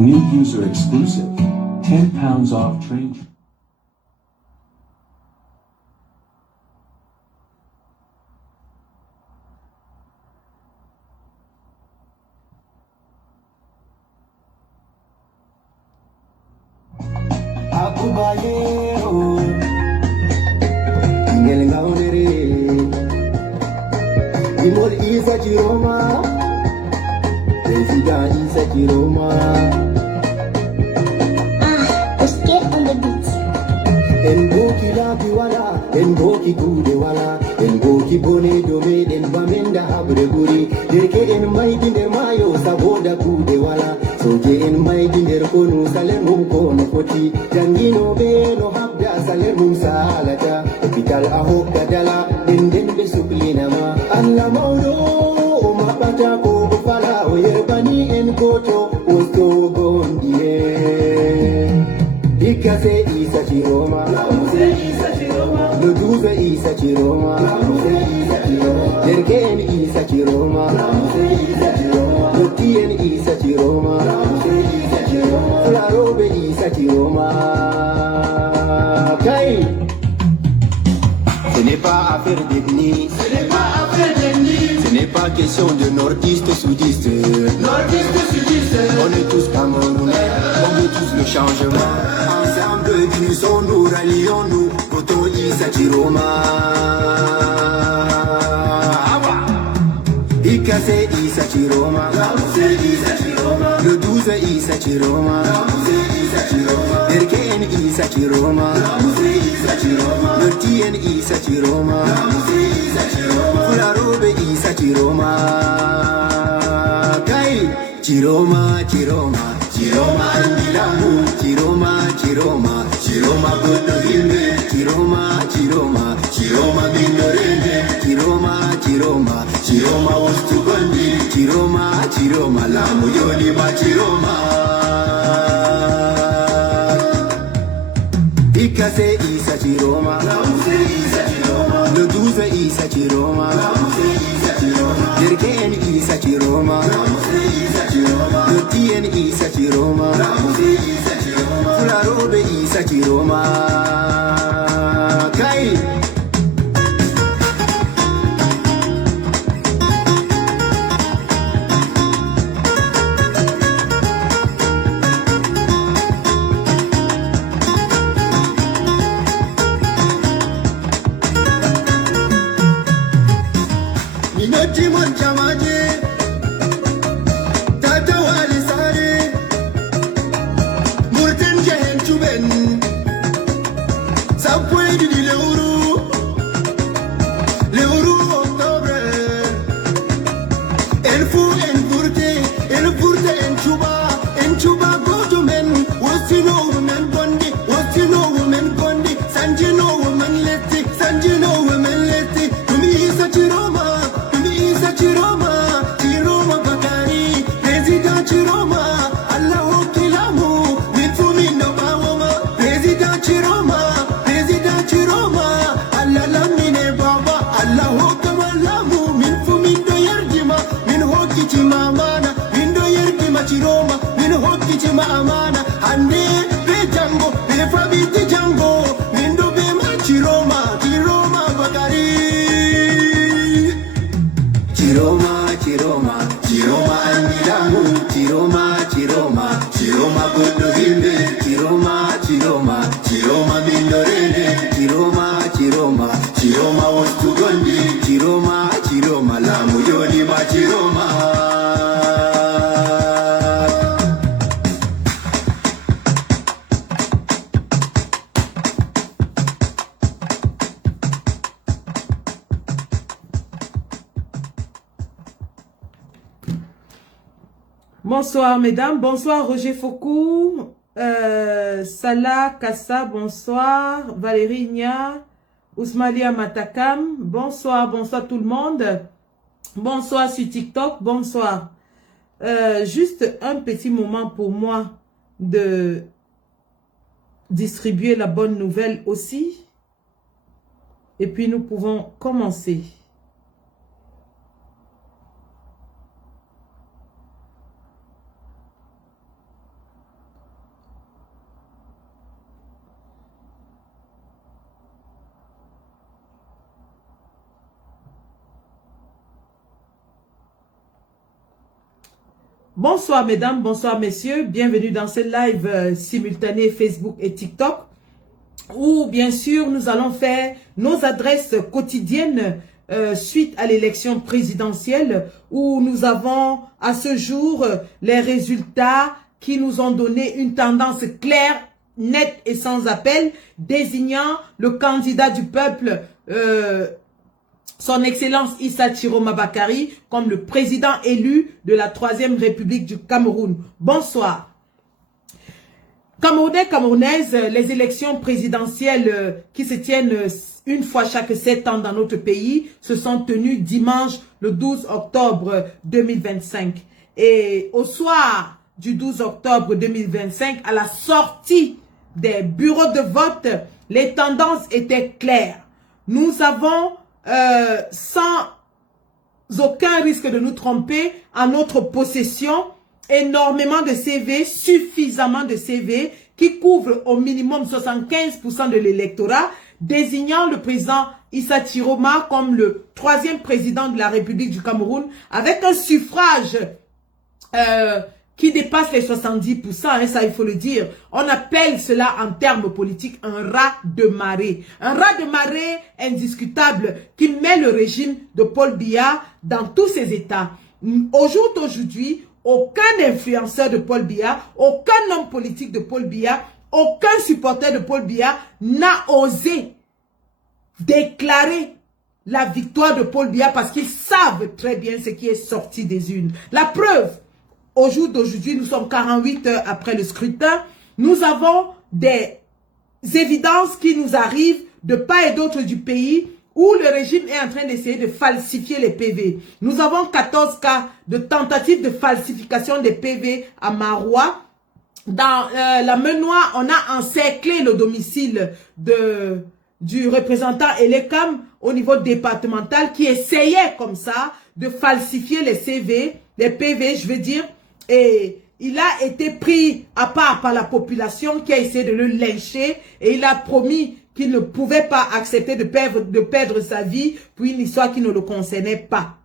New user exclusive. £10 off train. Let's get on the beat. Engoki labi wala, engoki gude wala, engoki bone dome den bamenda habre guri. Derke en maidi der mayo saboda gude wala, soje en maidi der konu saler mum kono koti. Jangino be no habda saler mum salata, hospital aho kadala den be suklina ma. Allah maudo mabata ko fala o yerbani en koto osto gondie. Dikase isa chiroma, le douze isa chiroma, derken isa chiroma, le tien isa chiroma, la robe isa chiroma. Kai, ce n'est pas affaire d'ethnie, ce n'est pas question de nordiste ou sudiste. On est tous Camerounais, on veut tous le changement. Ensemble, unissons-nous, rallions-nous, Koto Isa Chiroma. Ikase Isa Chiroma, le 12 Isa Chiroma, Derken Isa Chiroma, le Tien Isa Chiroma, la robe Isa Chiroma. Kai Chiroma, Chiroma, Chiroma Milamu, Chiroma, Chiroma, Chiroma Gotohime, Chiroma, Chiroma, Chiroma Minorene, Chiroma, Chiroma, Chiroma Ustugondi, Chiroma, Chiroma, la Muyoni ma Chiroma. Ikase Isa Chiroma, le 12 Isa Chiroma, Derken Isa Chiroma, le Tien Isa Chiroma, la robe Isa Chiroma. Kai Minoti mon chamaje, Tata wali sare, Murten jehen chuben, Sapwe di leuru octobre, El furte en chuba go to men, what you know women gondi, what you know women gondi, Sanjino women leti, Sanjino women leti, to me is a Chiroma. Chiroma, Chiroma Bakari, President Chiroma, Allah Kilamu, Mifumi no Bawama, President Chiroma, Allah Lamine Baba, Allah Kamalamu, Mifumi do Yerjima, Min Hokichi Mamana, Min do Yerjima Chiroma, Min Hokichi Mamana, Ande Bejango, Befabiti Jango, Min do Bema Chiroma, Chiroma Bakari. Chiroma, Chiroma, Chiroma Amilamu, Chiroma, Chiroma, Chiroma Gotohimbe, Chiroma, Chiroma, Chiroma Minorene, Chiroma, Chiroma, Chiroma Ustugondi, Chiroma, Chiroma, la Muyoni ma Chiroma. Bonsoir mesdames, bonsoir Roger Foucault, Salah Kassa, bonsoir, Valérie Nia, Ousmalia Matakam, bonsoir, bonsoir tout le monde, bonsoir sur TikTok, bonsoir. Juste un petit moment pour moi de distribuer la bonne nouvelle aussi, et puis nous pouvons commencer. Bonsoir mesdames, bonsoir messieurs, bienvenue dans ce live simultané Facebook et TikTok où bien sûr nous allons faire nos adresses quotidiennes suite à l'élection présidentielle où nous avons à ce jour les résultats qui nous ont donné une tendance claire, nette et sans appel désignant le candidat du peuple Son Excellence Issa Chiroma Bakari comme le président élu de la 3e République du Cameroun. Bonsoir. Camerounais, Camerounaises, les élections présidentielles qui se tiennent une fois chaque 7 ans dans notre pays se sont tenues dimanche le 12 octobre 2025. Et au soir du 12 octobre 2025, à la sortie des bureaux de vote, les tendances étaient claires. Nous avons sans aucun risque de nous tromper, en notre possession, énormément de CV, suffisamment de CV, qui couvrent au minimum 75% de l'électorat, désignant le président Issa Chiroma comme le 3e président de la République du Cameroun, avec un suffrage qui dépasse les 70%, hein, ça il faut le dire. On appelle cela en termes politiques un raz de marée. Un raz de marée indiscutable qui met le régime de Paul Biya dans tous ses états. Au jour d'aujourd'hui, aucun influenceur de Paul Biya, aucun homme politique de Paul Biya, aucun supporter de Paul Biya n'a osé déclarer la victoire de Paul Biya parce qu'ils savent très bien ce qui est sorti des urnes. La preuve, au jour d'aujourd'hui, nous sommes 48 heures après le scrutin. Nous avons des évidences qui nous arrivent de part et d'autre du pays où le régime est en train d'essayer de falsifier les PV. Nous avons 14 cas de tentatives de falsification des PV à Maroua. Dans la Menoie, on a encerclé le domicile du représentant Elekam au niveau départemental qui essayait comme ça de falsifier les CV, les PV, je veux dire. Et il a été pris à part par la population qui a essayé de le lyncher et il a promis qu'il ne pouvait pas accepter de perdre sa vie pour une histoire qui ne le concernait pas.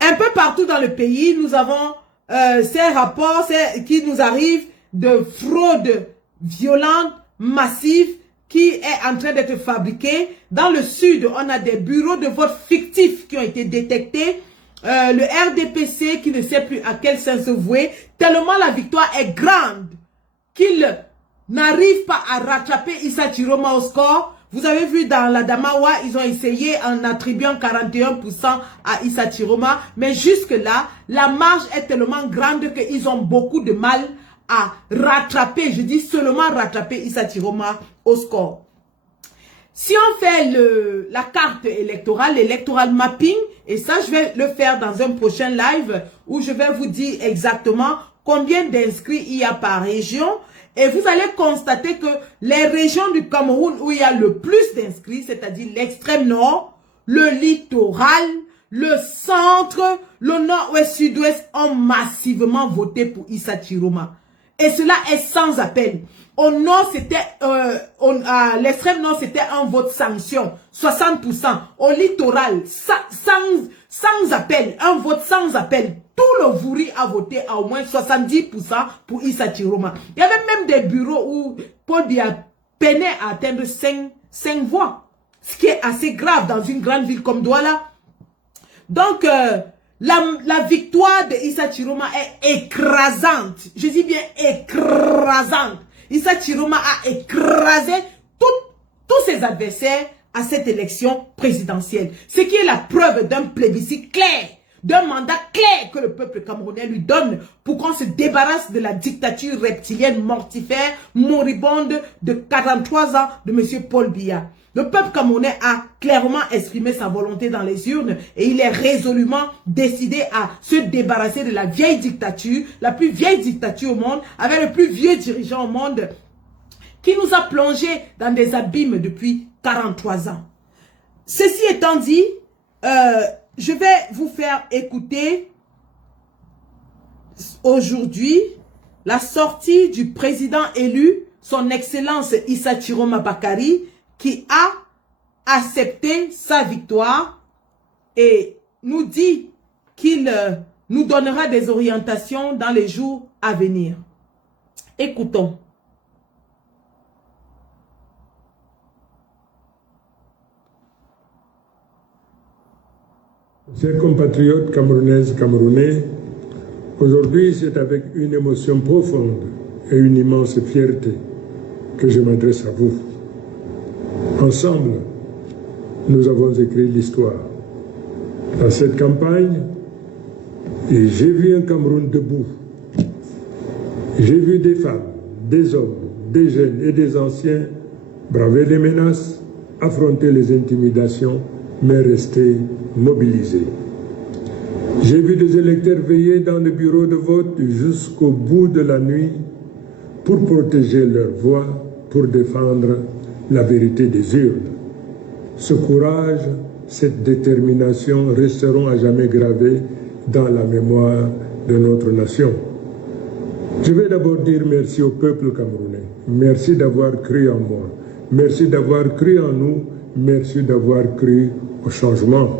Un peu partout dans le pays, nous avons ces rapports qui nous arrivent de fraude violente, massive, qui est en train d'être fabriquée. Dans le sud, on a des bureaux de vote fictifs qui ont été détectés. Le RDPC qui ne sait plus à quel sens se vouer, tellement la victoire est grande qu'il n'arrive pas à rattraper Issa Chiroma au score. Vous avez vu dans la Damawa, ils ont essayé en attribuant 41% à Issa Chiroma, mais jusque-là, la marge est tellement grande qu'ils ont beaucoup de mal à rattraper, je dis seulement rattraper Issa Chiroma au score. Si on fait la carte électorale, l'électoral mapping, et ça je vais le faire dans un prochain live où je vais vous dire exactement combien d'inscrits il y a par région. Et vous allez constater que les régions du Cameroun où il y a le plus d'inscrits, c'est-à-dire l'extrême nord, le littoral, le centre, le nord-ouest, sud-ouest ont massivement voté pour Issa Chiroma. Et cela est sans appel. Au nord, c'était, à l'extrême nord, c'était un vote sanction, 60%. Au littoral, sans appel, un vote sans appel. Tout le Vouri a voté à au moins 70% pour Issa Chiroma. Il y avait même des bureaux où Paul Biya peinait à atteindre 5 voix. Ce qui est assez grave dans une grande ville comme Douala. Donc, la victoire de Issa Chiroma est écrasante. Je dis bien écrasante. Issa Chiroma a écrasé tous ses adversaires à cette élection présidentielle. Ce qui est la preuve d'un plébiscite clair, d'un mandat clair que le peuple camerounais lui donne pour qu'on se débarrasse de la dictature reptilienne mortifère, moribonde de 43 ans de M. Paul Biya. Le peuple camerounais a clairement exprimé sa volonté dans les urnes et il est résolument décidé à se débarrasser de la vieille dictature, la plus vieille dictature au monde, avec le plus vieux dirigeant au monde, qui nous a plongés dans des abîmes depuis 43 ans. Ceci étant dit, je vais vous faire écouter aujourd'hui la sortie du président élu, son Excellence Issa Chiroma Bakari, qui a accepté sa victoire et nous dit qu'il nous donnera des orientations dans les jours à venir. Écoutons. Chers compatriotes camerounaises, camerounais, aujourd'hui c'est avec une émotion profonde et une immense fierté que je m'adresse à vous. Ensemble, nous avons écrit l'histoire. Dans cette campagne, j'ai vu un Cameroun debout. J'ai vu des femmes, des hommes, des jeunes et des anciens braver les menaces, affronter les intimidations, mais rester mobilisés. J'ai vu des électeurs veiller dans le bureau de vote jusqu'au bout de la nuit pour protéger leur voix, pour défendre la vérité des urnes. Ce courage, cette détermination resteront à jamais gravés dans la mémoire de notre nation. Je vais d'abord dire merci au peuple camerounais. Merci d'avoir cru en moi. Merci d'avoir cru en nous. Merci d'avoir cru au changement.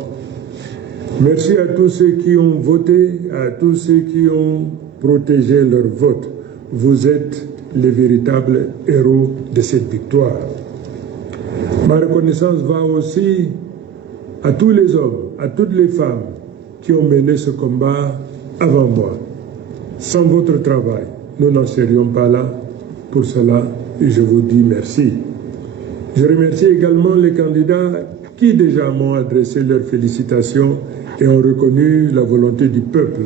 Merci à tous ceux qui ont voté, à tous ceux qui ont protégé leur vote. Vous êtes les véritables héros de cette victoire. Ma reconnaissance va aussi à tous les hommes, à toutes les femmes qui ont mené ce combat avant moi. Sans votre travail, nous n'en serions pas là. Pour cela, je vous dis merci. Je remercie également les candidats qui déjà m'ont adressé leurs félicitations et ont reconnu la volonté du peuple.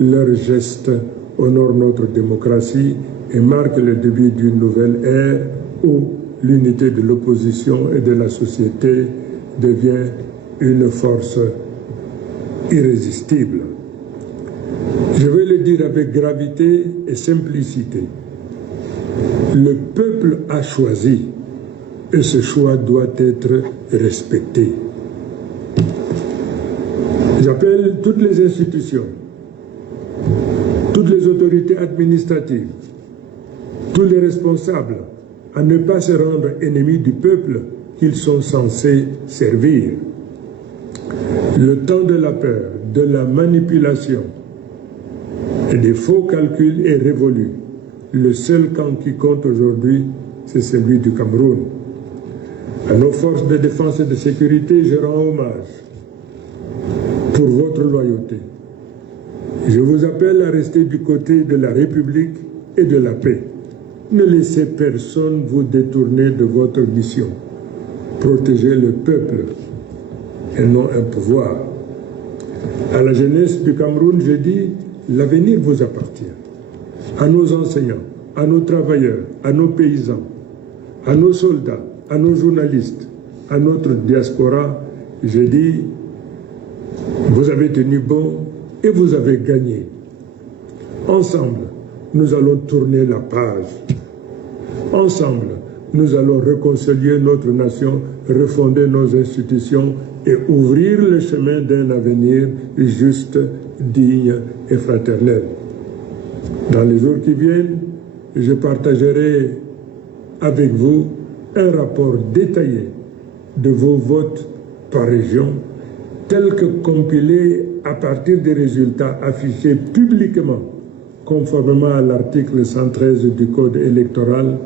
Leurs gestes honorent notre démocratie et marquent le début d'une nouvelle ère où l'unité de l'opposition et de la société devient une force irrésistible. Je veux le dire avec gravité et simplicité. Le peuple a choisi et ce choix doit être respecté. J'appelle toutes les institutions, toutes les autorités administratives, tous les responsables à ne pas se rendre ennemis du peuple qu'ils sont censés servir. Le temps de la peur, de la manipulation et des faux calculs est révolu. Le seul camp qui compte aujourd'hui, c'est celui du Cameroun. À nos forces de défense et de sécurité, je rends hommage pour votre loyauté. Je vous appelle à rester du côté de la République et de la paix. Ne laissez personne vous détourner de votre mission. Protégez le peuple et non un pouvoir. À la jeunesse du Cameroun, je dis, l'avenir vous appartient. À nos enseignants, à nos travailleurs, à nos paysans, à nos soldats, à nos journalistes, à notre diaspora, je dis, vous avez tenu bon et vous avez gagné. Ensemble, nous allons tourner la page. Ensemble, nous allons réconcilier notre nation, refonder nos institutions et ouvrir le chemin d'un avenir juste, digne et fraternel. Dans les jours qui viennent, je partagerai avec vous un rapport détaillé de vos votes par région, tel que compilé à partir des résultats affichés publiquement, conformément à l'article 113 du Code électoral,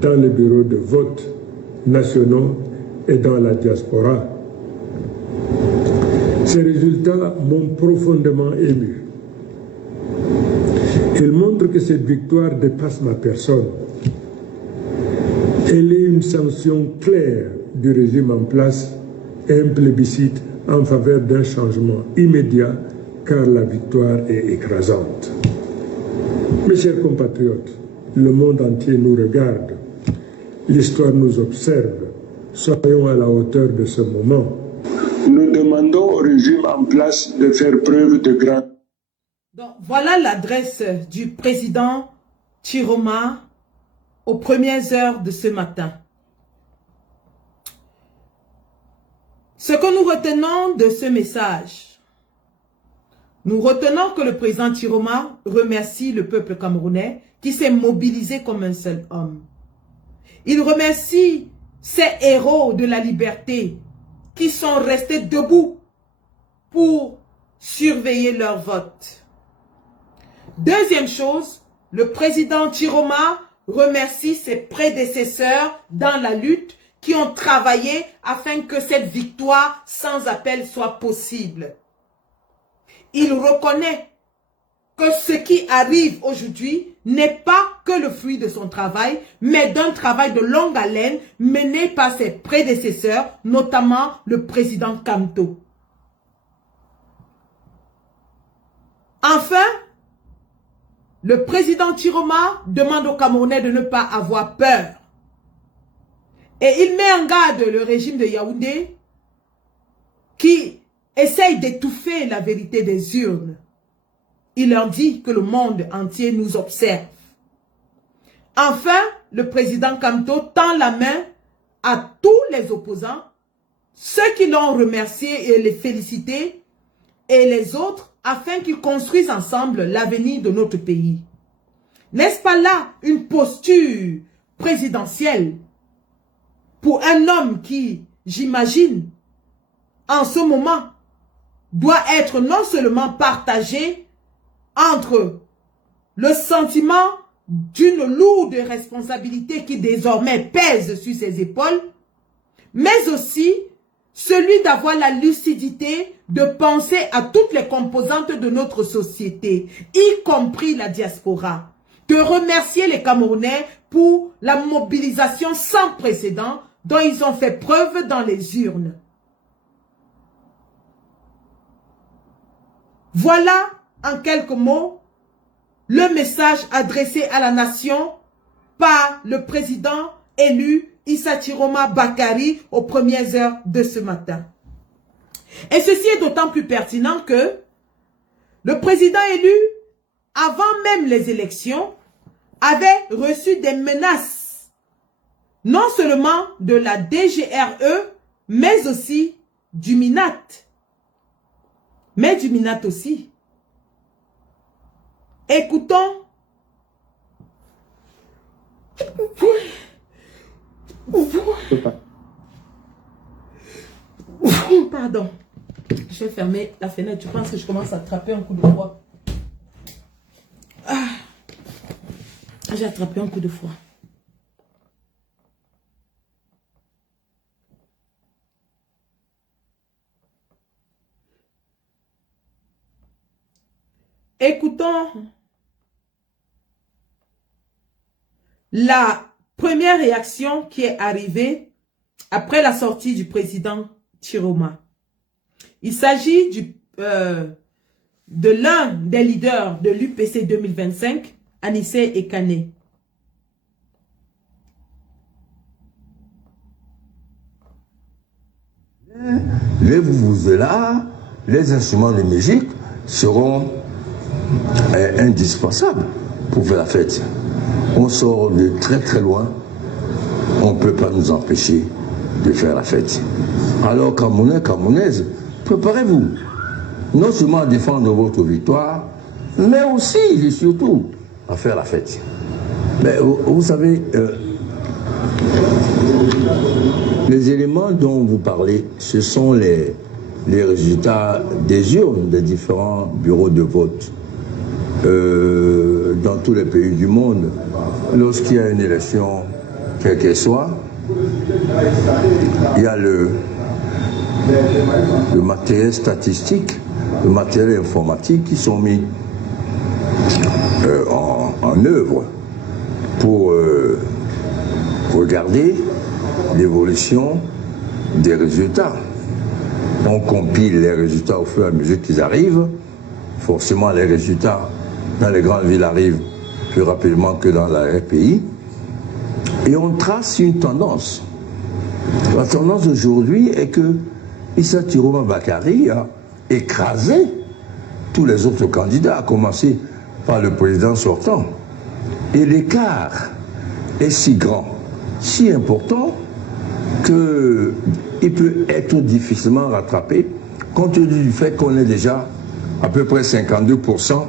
dans les bureaux de vote nationaux et dans la diaspora. Ces résultats m'ont profondément ému. Ils montrent que cette victoire dépasse ma personne. Elle est une sanction claire du régime en place et un plébiscite en faveur d'un changement immédiat, car la victoire est écrasante. Mes chers compatriotes, le monde entier nous regarde. L'histoire nous observe. Soyons à la hauteur de ce moment. Nous demandons au régime en place de faire preuve de grâce. Donc, voilà l'adresse du président Chiroma aux premières heures de ce matin. Ce que nous retenons de ce message, nous retenons que le président Chiroma remercie le peuple camerounais qui s'est mobilisé comme un seul homme. Il remercie ces héros de la liberté qui sont restés debout pour surveiller leur vote. Deuxième chose, le président Chiroma remercie ses prédécesseurs dans la lutte qui ont travaillé afin que cette victoire sans appel soit possible. Il reconnaît que ce qui arrive aujourd'hui n'est pas que le fruit de son travail, mais d'un travail de longue haleine mené par ses prédécesseurs, notamment le président Kamto. Enfin, le président Chiroma demande aux Camerounais de ne pas avoir peur. Et il met en garde le régime de Yaoundé qui essaye d'étouffer la vérité des urnes. Il leur dit que le monde entier nous observe. Enfin, le président Kamto tend la main à tous les opposants, ceux qui l'ont remercié et les félicité, et les autres, afin qu'ils construisent ensemble l'avenir de notre pays. N'est-ce pas là une posture présidentielle pour un homme qui, j'imagine, en ce moment, doit être non seulement partagé entre le sentiment d'une lourde responsabilité qui désormais pèse sur ses épaules, mais aussi celui d'avoir la lucidité de penser à toutes les composantes de notre société, y compris la diaspora, de remercier les Camerounais pour la mobilisation sans précédent dont ils ont fait preuve dans les urnes. Voilà, en quelques mots, le message adressé à la nation par le président élu Issa Chiroma Bakary aux premières heures de ce matin. Et ceci est d'autant plus pertinent que le président élu, avant même les élections, avait reçu des menaces, non seulement de la DGRE, mais aussi du MINAT. Mais du MINAT aussi. Écoutons. Pardon. Je vais fermer la fenêtre. Je pense que je commence à attraper un coup de froid. Ah. J'ai attrapé un coup de froid. Écoutons la première réaction qui est arrivée après la sortie du président Chiroma. Il s'agit de l'un des leaders de l'UPC 2025, Anissé Ekane. Les vuvuzelas, les instruments de musique seront indispensables pour faire la fête. On sort de très très loin, on ne peut pas nous empêcher de faire la fête. Alors Camerounais, Camerounaises, préparez-vous non seulement à défendre votre victoire, mais aussi et surtout à faire la fête. Mais vous savez, les éléments dont vous parlez, ce sont les résultats des urnes des différents bureaux de vote dans tous les pays du monde. Lorsqu'il y a une élection, quelle qu'elle soit, il y a le matériel statistique, le matériel informatique qui sont mis en œuvre pour regarder l'évolution des résultats. On compile les résultats au fur et à mesure qu'ils arrivent. Forcément, les résultats dans les grandes villes arrivent plus rapidement que dans les pays. Et on trace une tendance. La tendance aujourd'hui est que Issa Chiroma Bakary a écrasé tous les autres candidats, à commencer par le président sortant. Et l'écart est si grand, si important, qu'il peut être difficilement rattrapé, compte tenu du fait qu'on est déjà à peu près 52%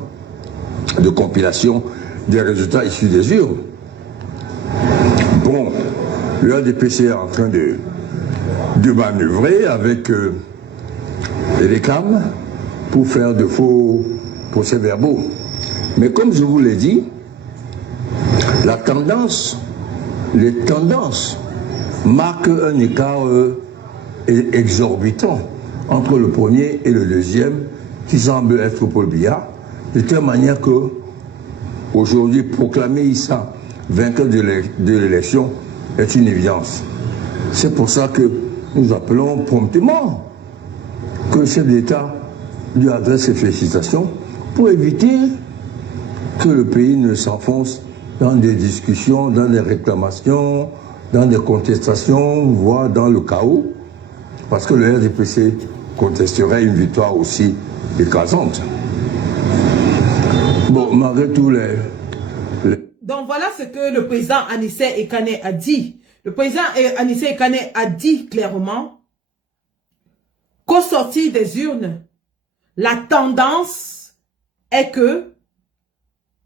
de compilation des résultats issus des urnes. Bon, le RDPC est en train de manœuvrer avec les CAM pour faire de faux procès-verbaux. Mais comme je vous l'ai dit, les tendances marquent un écart exorbitant entre le premier et le deuxième, qui semble être Paul Biya, de telle manière que aujourd'hui proclamer Issa vainqueur de l'élection est une évidence. C'est pour ça que nous appelons promptement que le chef d'État lui adresse ses félicitations pour éviter que le pays ne s'enfonce dans des discussions, dans des réclamations, dans des contestations, voire dans le chaos, parce que le RDPC contesterait une victoire aussi écrasante. Bon, malgré tous Donc voilà ce que le président Anissé Ekane a dit. Le président Anissé Ekane a dit clairement qu'au sortir des urnes, la tendance est que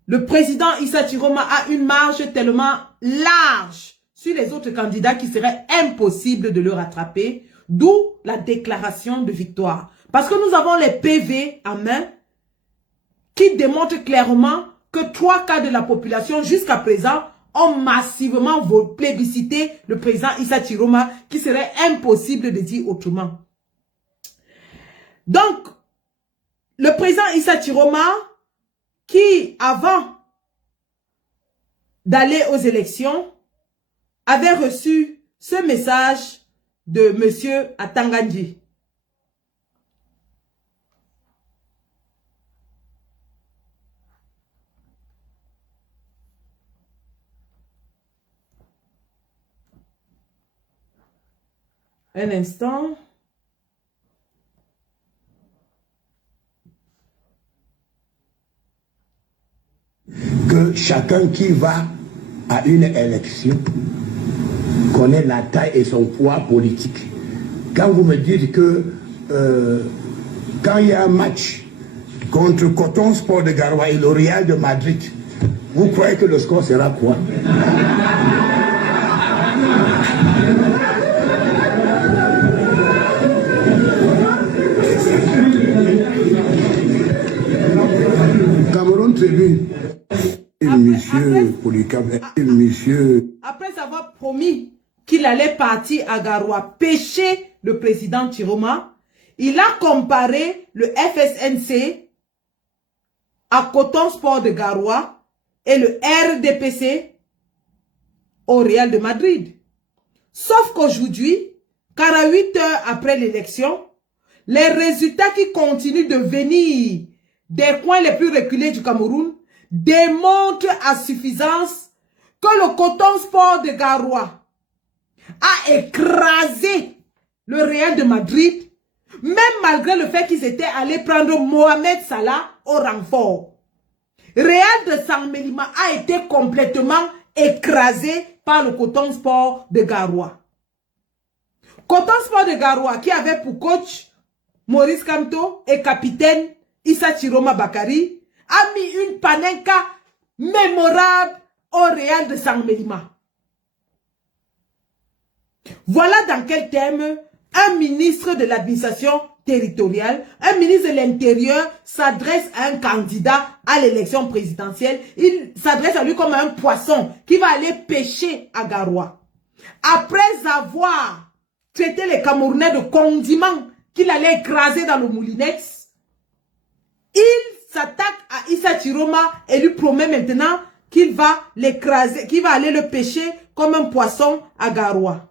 le président Issa Chiroma a une marge tellement large sur les autres candidats qu'il serait impossible de le rattraper, d'où la déclaration de victoire. Parce que nous avons les PV en main qui démontrent clairement que 3/4 de la population jusqu'à présent ont massivement plébiscité le président Issa Chiroma, qui serait impossible de dire autrement. Donc, le président Issa Chiroma, qui avant d'aller aux élections, avait reçu ce message de monsieur Atangandji. Un instant. Que chacun qui va à une élection connaît la taille et son poids politique. Quand vous me dites que quand il y a un match contre Coton Sport de Garoua et le Real de Madrid, vous croyez que le score sera quoi? Cameroun Tribune. Après avoir promis qu'il allait partir à Garoua pêcher le président Chiroma, il a comparé le FSNC à Coton Sport de Garoua et le RDPC au Real de Madrid. Sauf qu'aujourd'hui, 48 heures après l'élection, les résultats qui continuent de venir des coins les plus reculés du Cameroun démontrent à suffisance que le Coton Sport de Garoua a écrasé le Real de Madrid, même malgré le fait qu'ils étaient allés prendre Mohamed Salah au renfort. Real de Saint-Mélima a été complètement écrasé par le Coton Sport de Garoua. Coton Sport de Garoua, qui avait pour coach Maurice Kamto et capitaine Issa Chiroma Bakari, a mis une panenka mémorable au Real de Saint-Mélima. Voilà dans quel thème un ministre de l'administration territoriale, un ministre de l'Intérieur s'adresse à un candidat à l'élection présidentielle. Il s'adresse à lui comme un poisson qui va aller pêcher à Garoua. Après avoir traité les Camerounais de condiments qu'il allait écraser dans le moulinex, il s'attaque à Issa Chiroma et lui promet maintenant qu'il va l'écraser, qu'il va aller le pêcher comme un poisson à Garoua.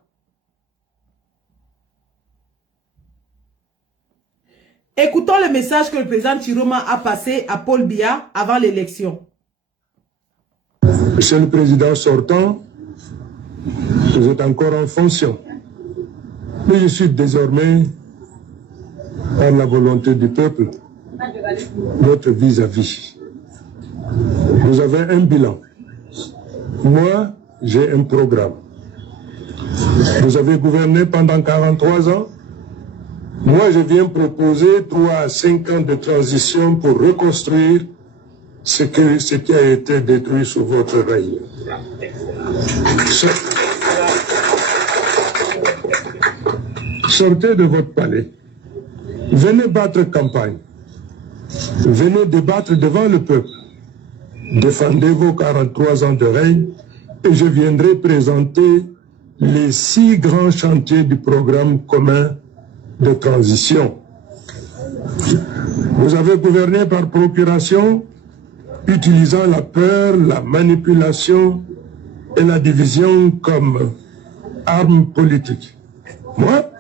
Écoutons le message que le président Chiroma a passé à Paul Biya avant l'élection. Monsieur le Président sortant, vous êtes encore en fonction. Mais je suis désormais, par la volonté du peuple, votre vis-à-vis. Vous avez un bilan. Moi, j'ai un programme. Vous avez gouverné pendant 43 ans. Moi, je viens proposer 3 à 5 ans de transition pour reconstruire ce qui a été détruit sous votre règne. Sortez de votre palais. Venez battre campagne. Venez débattre devant le peuple. Défendez vos 43 ans de règne et je viendrai présenter les 6 grands chantiers du programme commun de transition. Vous avez gouverné par procuration, utilisant la peur, la manipulation et la division comme arme politique. Moi,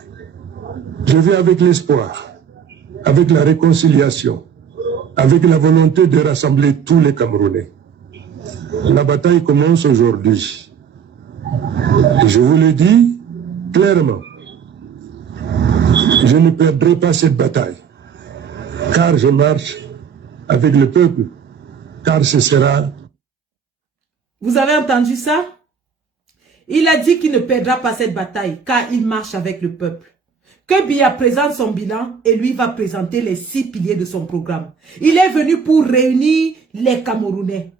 je vais avec l'espoir, avec la réconciliation, avec la volonté de rassembler tous les Camerounais. La bataille commence aujourd'hui. Et je vous le dis clairement, je ne perdrai pas cette bataille, car je marche avec le peuple, car ce sera... Vous avez entendu ça? Il a dit qu'il ne perdra pas cette bataille, car il marche avec le peuple. Que Biya présente son bilan et lui va présenter les 6 piliers de son programme. Il est venu pour réunir les Camerounais.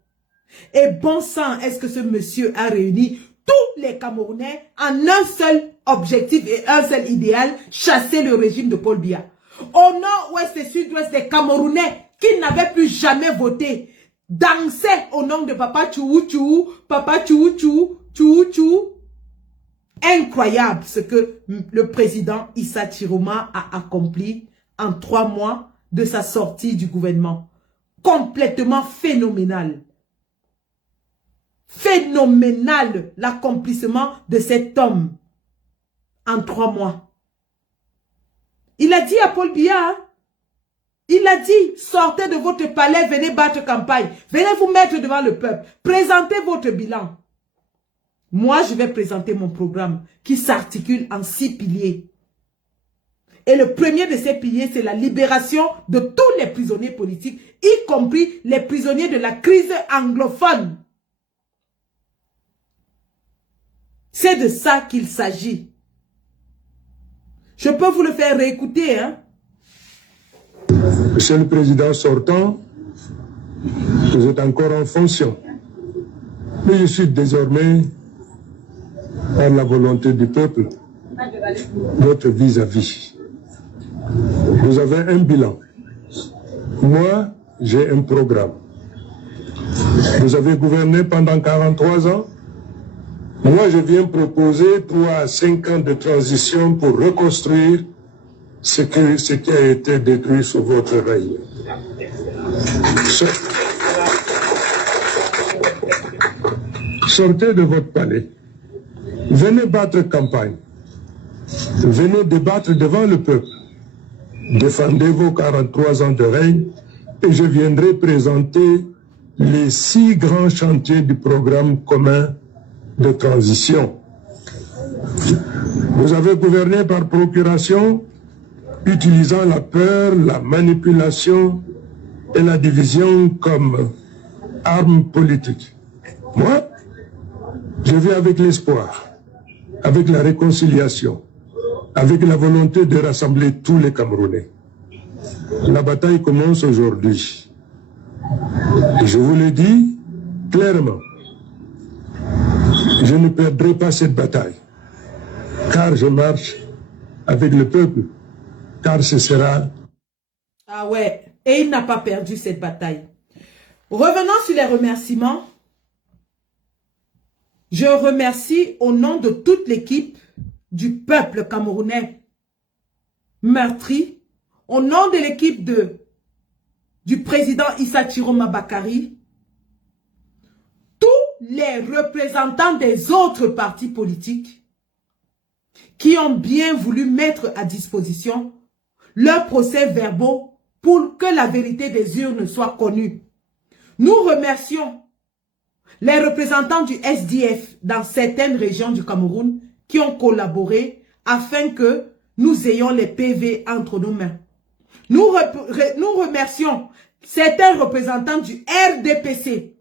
Et bon sang, est-ce que ce monsieur a réuni tous les Camerounais en un seul objectif et un seul idéal, chasser le régime de Paul Biya. Au nord, ouest et sud-ouest, des Camerounais qui n'avaient plus jamais voté, dansaient au nom de Papa Tchou Tchou, Papa Tchou Tchou, Tchou Tchou. Incroyable ce que le président Issa Chiroma a accompli en 3 mois de sa sortie du gouvernement. Complètement phénoménal. Phénoménal l'accomplissement de cet homme en 3 mois. Il a dit à Paul Biya, hein, il a dit, sortez de votre palais, venez battre campagne, venez vous mettre devant le peuple, présentez votre bilan. Moi, je vais présenter mon programme qui s'articule en 6 piliers. Et le premier de ces piliers, c'est la libération de tous les prisonniers politiques, y compris les prisonniers de la crise anglophone. C'est de ça qu'il s'agit. Je peux vous le faire réécouter, hein? Monsieur le Président sortant, vous êtes encore en fonction. Mais je suis désormais, par la volonté du peuple, votre vis-à-vis. Vous avez un bilan. Moi, j'ai un programme. Vous avez gouverné pendant 43 ans. Moi, je viens proposer 3 à 5 ans de transition pour reconstruire ce qui a été détruit sous votre règne. Sortez de votre palais. Venez battre campagne. Venez débattre devant le peuple. Défendez vos 43 ans de règne et je viendrai présenter les 6 grands chantiers du programme commun de transition. Vous avez gouverné par procuration, utilisant la peur, la manipulation et la division comme arme politique. Moi, je vais avec l'espoir, avec la réconciliation, avec la volonté de rassembler tous les Camerounais. La bataille commence aujourd'hui. Et je vous le dis clairement, je ne perdrai pas cette bataille, car je marche avec le peuple, car ce sera... Ah ouais, et il n'a pas perdu cette bataille. Revenons sur les remerciements. Je remercie au nom de toute l'équipe du peuple camerounais meurtri, au nom de l'équipe du président Issa Chiroma Bakari, tous les représentants des autres partis politiques qui ont bien voulu mettre à disposition leurs procès-verbaux pour que la vérité des urnes soit connue. Nous remercions les représentants du SDF dans certaines régions du Cameroun qui ont collaboré afin que nous ayons les PV entre nos mains. Nous remercions certains représentants du RDPC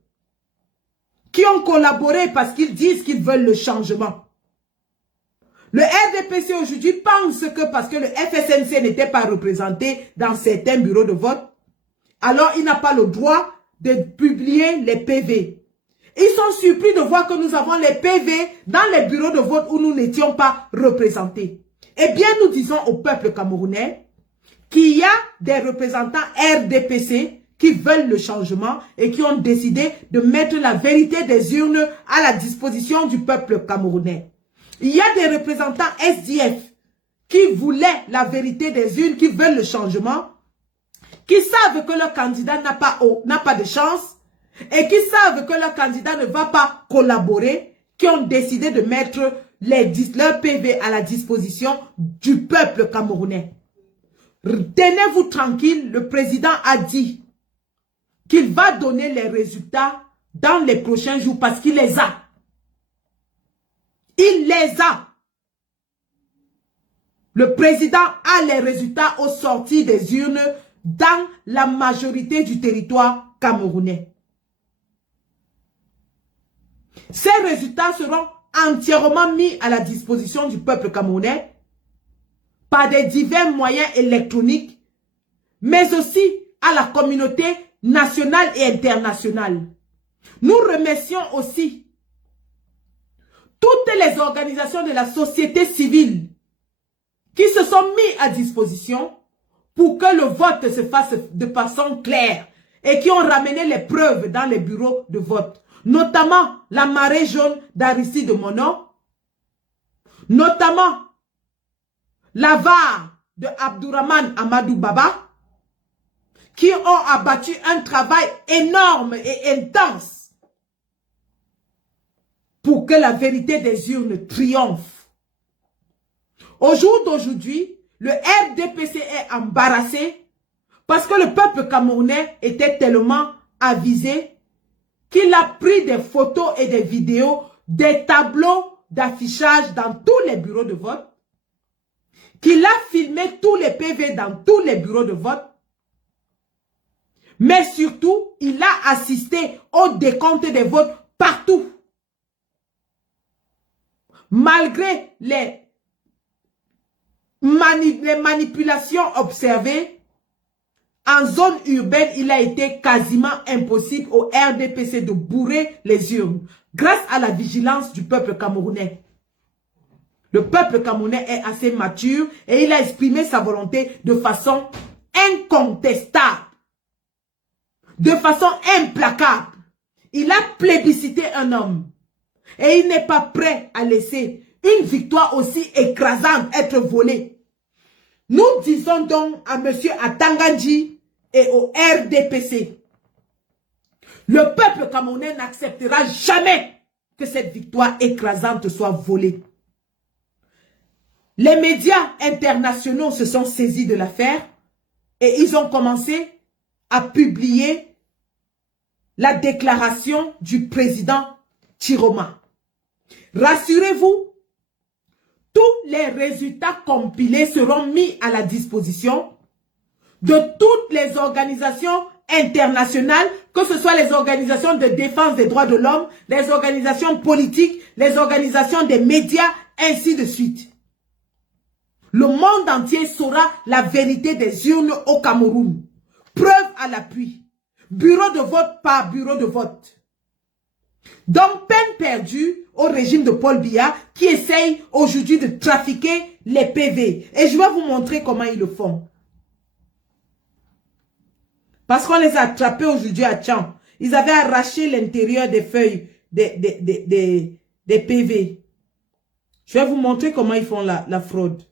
qui ont collaboré parce qu'ils disent qu'ils veulent le changement. Le RDPC aujourd'hui pense que parce que le FSNC n'était pas représenté dans certains bureaux de vote, alors il n'a pas le droit de publier les PV. Ils sont surpris de voir que nous avons les PV dans les bureaux de vote où nous n'étions pas représentés. Eh bien, nous disons au peuple camerounais qu'il y a des représentants RDPC qui veulent le changement et qui ont décidé de mettre la vérité des urnes à la disposition du peuple camerounais. Il y a des représentants SDF qui voulaient la vérité des urnes, qui veulent le changement, qui savent que leur candidat n'a pas de chance et qui savent que leur candidat ne va pas collaborer, qui ont décidé de mettre leur PV à la disposition du peuple camerounais. Tenez-vous tranquille, le président a dit qu'il va donner les résultats dans les prochains jours parce qu'il les a. Il les a. Le président a les résultats aux sorties des urnes dans la majorité du territoire camerounais. Ces résultats seront entièrement mis à la disposition du peuple camerounais par des divers moyens électroniques, mais aussi à la communauté nationale et internationale. Nous remercions aussi toutes les organisations de la société civile qui se sont mis à disposition pour que le vote se fasse de façon claire et qui ont ramené les preuves dans les bureaux de vote. Notamment la marée jaune d'Aristide Mono, notamment la VAR de Abdourahmane Amadou Baba, qui ont abattu un travail énorme et intense pour que la vérité des urnes triomphe. Au jour d'aujourd'hui, le RDPC est embarrassé parce que le peuple camerounais était tellement avisé qu'il a pris des photos et des vidéos, des tableaux d'affichage dans tous les bureaux de vote, qu'il a filmé tous les PV dans tous les bureaux de vote, mais surtout, il a assisté au décompte des votes partout. Malgré les manipulations observées, en zone urbaine, il a été quasiment impossible au RDPC de bourrer les urnes grâce à la vigilance du peuple camerounais. Le peuple camerounais est assez mature et il a exprimé sa volonté de façon incontestable, de façon implacable. Il a plébiscité un homme et il n'est pas prêt à laisser une victoire aussi écrasante être volée. Nous disons donc à M. Atangandji et au RDPC, le peuple camerounais n'acceptera jamais que cette victoire écrasante soit volée. Les médias internationaux se sont saisis de l'affaire et ils ont commencé à publier la déclaration du président Chiroma. Rassurez-vous, tous les résultats compilés seront mis à la disposition de toutes les organisations internationales, que ce soit les organisations de défense des droits de l'homme, les organisations politiques, les organisations des médias, ainsi de suite. Le monde entier saura la vérité des urnes au Cameroun. Preuve à l'appui. Bureau de vote par bureau de vote. Donc, peine perdue au régime de Paul Biya qui essaye aujourd'hui de trafiquer les PV. Et je vais vous montrer comment ils le font. Parce qu'on les a attrapés aujourd'hui à Tcham. Ils avaient arraché l'intérieur des feuilles des PV. Je vais vous montrer comment ils font la fraude.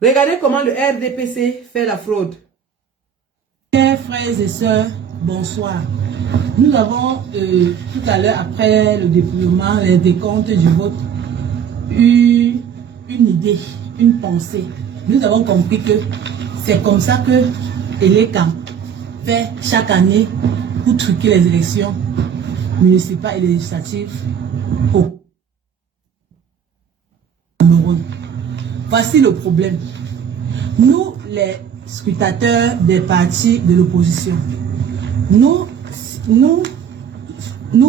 Regardez comment le RDPC fait la fraude. Chers frères et sœurs, bonsoir. Nous avons tout à l'heure, après le dépouillement, les décomptes du vote, eu une idée, une pensée. Nous avons compris que c'est comme ça que Elekan fait chaque année pour truquer les élections municipales et législatives au Cameroun. Voici le problème. Nous, les scrutateurs des partis de l'opposition, nous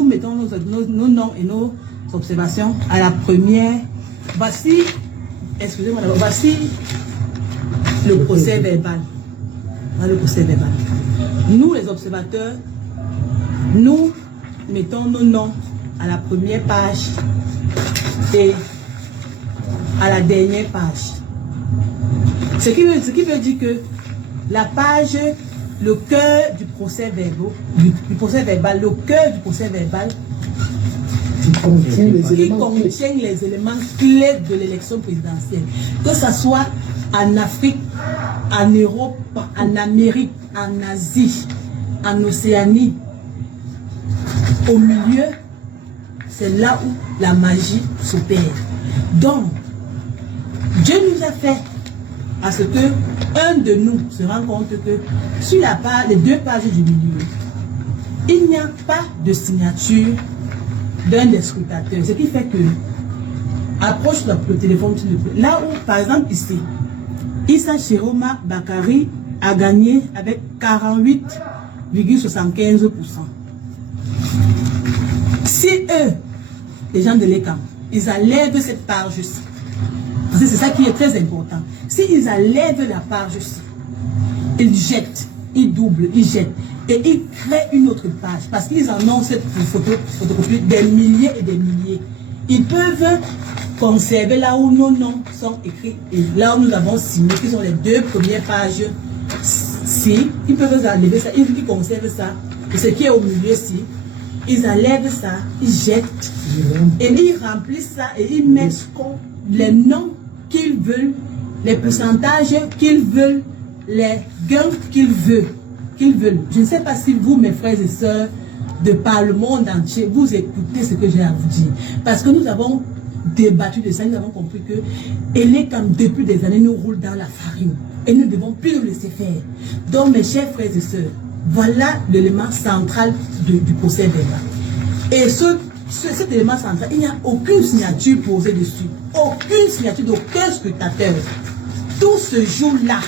mettons nos noms et nos observations à la première. Voici, excusez-moi, voici le procès verbal. Le procès verbal. Nous, les observateurs, nous mettons nos noms à la première page et à la dernière page. Ce qui veut dire que la page, le cœur du procès verbal, le cœur du procès verbal, qui contient les éléments clés de l'élection présidentielle. Que ce soit en Afrique, en Europe, en Amérique, en Asie, en Océanie, au milieu, c'est là où la magie s'opère. Donc, Dieu nous a fait à ce que un de nous se rend compte que sur la page, les deux pages du milieu, il n'y a pas de signature d'un des scrutateurs. Ce qui fait que, approche le téléphone, là où, par exemple, ici, Issa Chiroma Bakari a gagné avec 48,75%. Si eux, les gens de l'ECAM, ils enlèvent cette page-ci, parce que c'est ça qui est très important. S'ils enlèvent la page-ci, ils jettent, ils doublent, ils jettent, et ils créent une autre page, parce qu'ils en ont cette photocopie des milliers et des milliers. Ils peuvent conserver là où nos noms sont écrits, et là où nous avons signé, qui sont les deux premières pages. Si, ils peuvent enlever ça, ils conservent ça, et ce qui est au milieu, si, ils enlèvent ça, ils jettent, et ils remplissent ça, et ils mettent les noms qu'ils veulent, les pourcentages qu'ils veulent, les gains qu'ils veulent. Je ne sais pas si vous, mes frères et sœurs, de par le monde entier, vous écoutez ce que j'ai à vous dire. Parce que nous avons débattu de ça, nous avons compris que Elekam, depuis des années, nous roule dans la farine. Et nous ne devons plus nous laisser faire. Donc, mes chers frères et sœurs, voilà l'élément central du procès verbal. Et cet élément central, il n'y a aucune signature posée dessus. Aucune signature d'aucun scrutateur. Tout ce jour-là,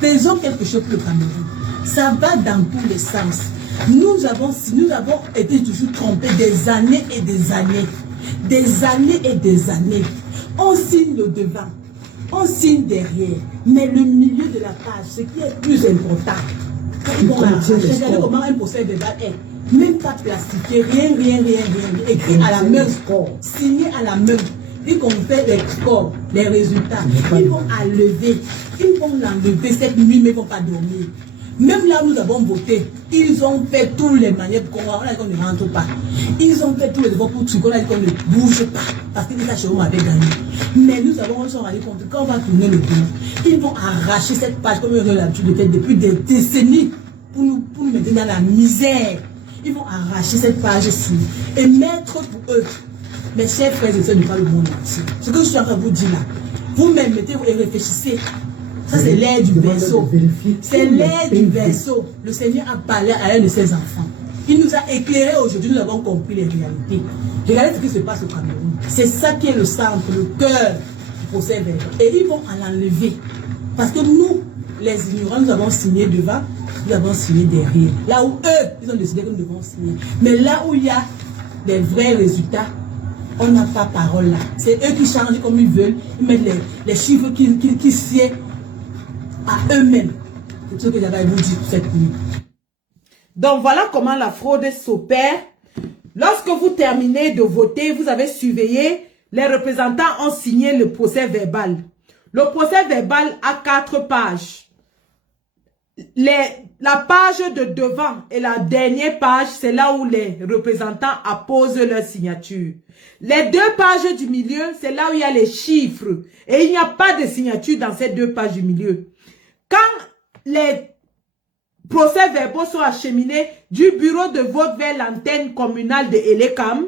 faisons quelque chose pour le Cameroun. Ça va dans tous les sens. Nous avons été toujours trompés des années et des années. Des années et des années. On signe le devant, on signe derrière. Mais le milieu de la page, ce qui est plus important, regardez comment un procès verbal est. Même pas plastifié, rien. Écrit à la main, signé à la main. Ils ont fait les scores, les résultats. Ils vont enlever. Ils vont l'enlever cette nuit, mais ils ne vont pas dormir. Même là où nous avons voté, ils ont fait tous les manières pour qu'on ne rentre pas. Ils ont fait tous les efforts pour qu'on ne bouge pas. Parce que les Chiroma avaient gagné. Mais nous avons rendu compte que quand on va tourner le tour, ils vont arracher cette page comme ils ont l'habitude de faire depuis des décennies pour nous mettre dans la misère. Ils vont arracher cette page-ci et mettre pour eux. Mes chers frères et sœurs, ne pas le monde entier. Ce que je suis en train de vous dire là, vous-même mettez-vous et réfléchissez. Ça, c'est l'air du berceau. C'est l'air du berceau. Le Seigneur a parlé à un de ses enfants. Il nous a éclairés aujourd'hui, nous avons compris les réalités. Regardez ce qui se passe au Cameroun. C'est ça qui est le centre, le cœur du procès verbal. Et ils vont en enlever. Parce que nous, les ignorants, nous avons signé devant, nous avons signé derrière. Là où eux, ils ont décidé que nous devons signer. Mais là où il y a des vrais résultats, on n'a pas parole là. C'est eux qui changent comme ils veulent. Ils mettent les chiffres qui sied à eux-mêmes. C'est ce que j'avais à vous dire cette nuit. Donc voilà comment la fraude s'opère. Lorsque vous terminez de voter, vous avez surveillé, les représentants ont signé le procès verbal. Le procès verbal a 4 pages. La page de devant et la dernière page, c'est là où les représentants apposent leur signature. Les 2 pages du milieu, c'est là où il y a les chiffres. Et il n'y a pas de signature dans ces 2 pages du milieu. Quand les procès verbaux sont acheminés du bureau de vote vers l'antenne communale de Elekam,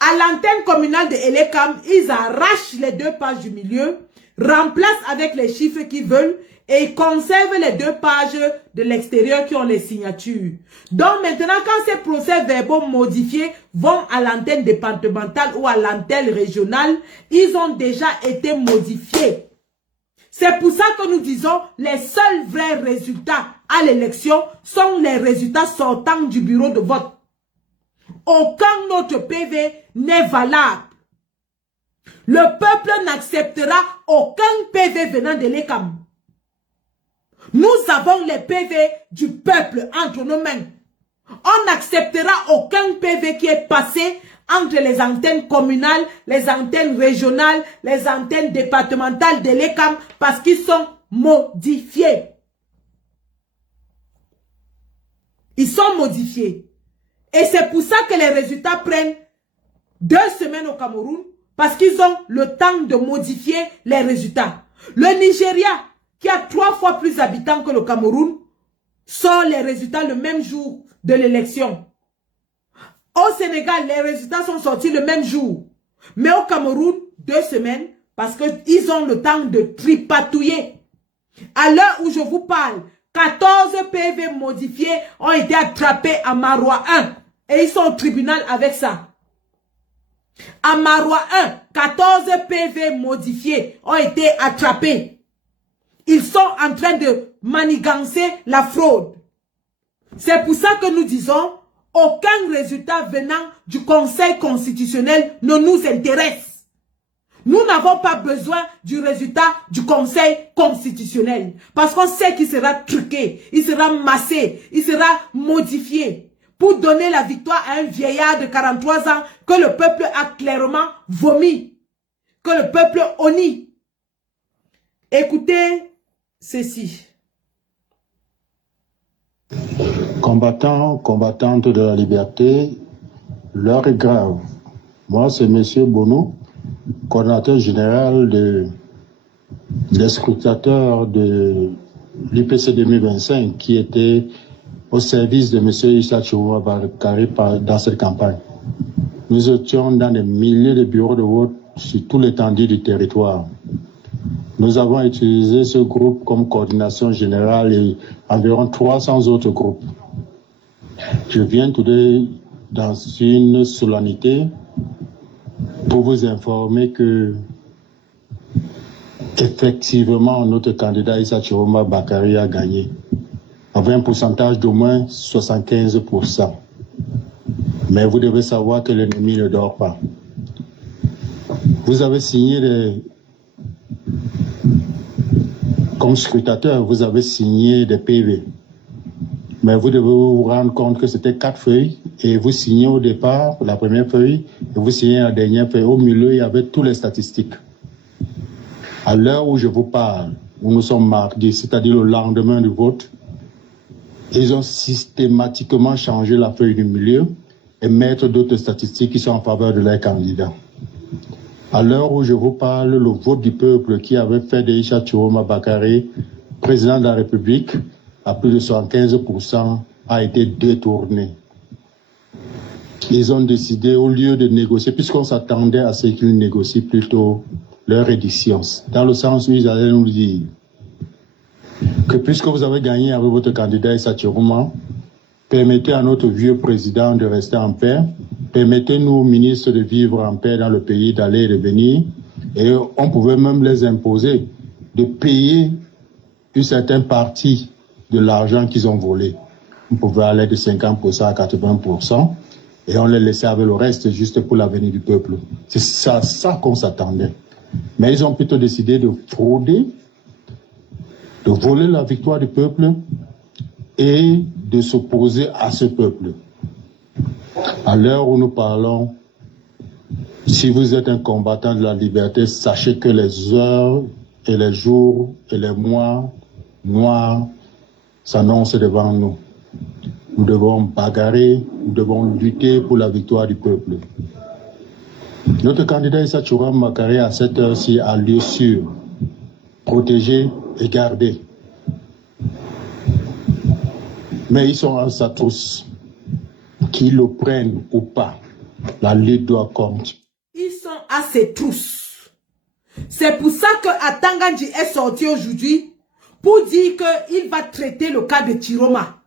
à l'antenne communale de Elekam, ils arrachent les 2 pages du milieu, remplacent avec les chiffres qu'ils veulent et conservent les 2 pages de l'extérieur qui ont les signatures. Donc maintenant, quand ces procès verbaux modifiés vont à l'antenne départementale ou à l'antenne régionale, ils ont déjà été modifiés. C'est pour ça que nous disons les seuls vrais résultats à l'élection sont les résultats sortants du bureau de vote. Aucun autre PV n'est valable. Le peuple n'acceptera aucun PV venant de l'ECAM. Nous avons les PV du peuple entre nos mains. On n'acceptera aucun PV qui est passé entre les antennes communales, les antennes régionales, les antennes départementales de l'ECAM parce qu'ils sont modifiés. Ils sont modifiés. Et c'est pour ça que les résultats prennent 2 semaines au Cameroun parce qu'ils ont le temps de modifier les résultats. Le Nigeria, qui a 3 fois plus d'habitants que le Cameroun, sort les résultats le même jour de l'élection. Au Sénégal, les résultats sont sortis le même jour. Mais au Cameroun, 2 semaines, parce qu'ils ont le temps de tripatouiller. À l'heure où je vous parle, 14 PV modifiés ont été attrapés à Marois 1. Et ils sont au tribunal avec ça. À Marois 1, 14 PV modifiés ont été attrapés. Ils sont en train de manigancer la fraude. C'est pour ça que nous disons, aucun résultat venant du Conseil constitutionnel ne nous intéresse. Nous n'avons pas besoin du résultat du Conseil constitutionnel. Parce qu'on sait qu'il sera truqué, il sera massé, il sera modifié. Pour donner la victoire à un vieillard de 43 ans que le peuple a clairement vomi. Que le peuple honnit. Écoutez ceci. Combattants, combattantes de la liberté, l'heure est grave. Moi, c'est M. Bono, coordinateur général des scrutateurs de l'IPC 2025, qui était au service de M. Issa Chiroma Bakary dans cette campagne. Nous étions dans des milliers de bureaux de vote sur tout l'étendue du territoire. Nous avons utilisé ce groupe comme coordination générale et environ 300 autres groupes. Je viens today dans une solennité pour vous informer que effectivement notre candidat Issa Chiroma Bakary a gagné avec un pourcentage d'au moins 75%. Mais vous devez savoir que l'ennemi ne dort pas. Vous avez signé comme scrutateur, vous avez signé des PV. Mais vous devez vous rendre compte que c'était 4 feuilles et vous signez au départ la première feuille et vous signez la dernière feuille. Au milieu, il y avait toutes les statistiques. À l'heure où je vous parle, où nous sommes mardi, c'est-à-dire le lendemain du vote, ils ont systématiquement changé la feuille du milieu et mettre d'autres statistiques qui sont en faveur de leurs candidats. À l'heure où je vous parle, le vote du peuple qui avait fait de Issa Chiroma Bakary président de la République à plus de 75% a été détourné. Ils ont décidé, au lieu de négocier, puisqu'on s'attendait à ce qu'ils négocient plutôt leur édition, dans le sens où ils allaient nous dire que puisque vous avez gagné avec votre candidat Issa Chiroma, permettez à notre vieux président de rester en paix, permettez-nous aux ministres de vivre en paix dans le pays, d'aller et de venir, et on pouvait même les imposer de payer une certaine partie de l'argent qu'ils ont volé. On pouvait aller de 50% à 80%, et on les laissait avec le reste juste pour l'avenir du peuple. C'est ça qu'on s'attendait. Mais ils ont plutôt décidé de frauder, de voler la victoire du peuple et de s'opposer à ce peuple. À l'heure où nous parlons, si vous êtes un combattant de la liberté, sachez que les heures et les jours et les mois noirs s'annoncent devant nous. Nous devons bagarrer, nous devons lutter pour la victoire du peuple. Notre candidat Issa Chiroma Bakary à cette heure-ci a lieu sûr, protégé et gardé. Mais ils sont à sa trousse. Qu'ils le prennent ou pas, la lutte doit compter. Ils sont à ses trousses. C'est pour ça que Atangandji est sorti aujourd'hui pour dire qu'il va traiter le cas de Chiroma.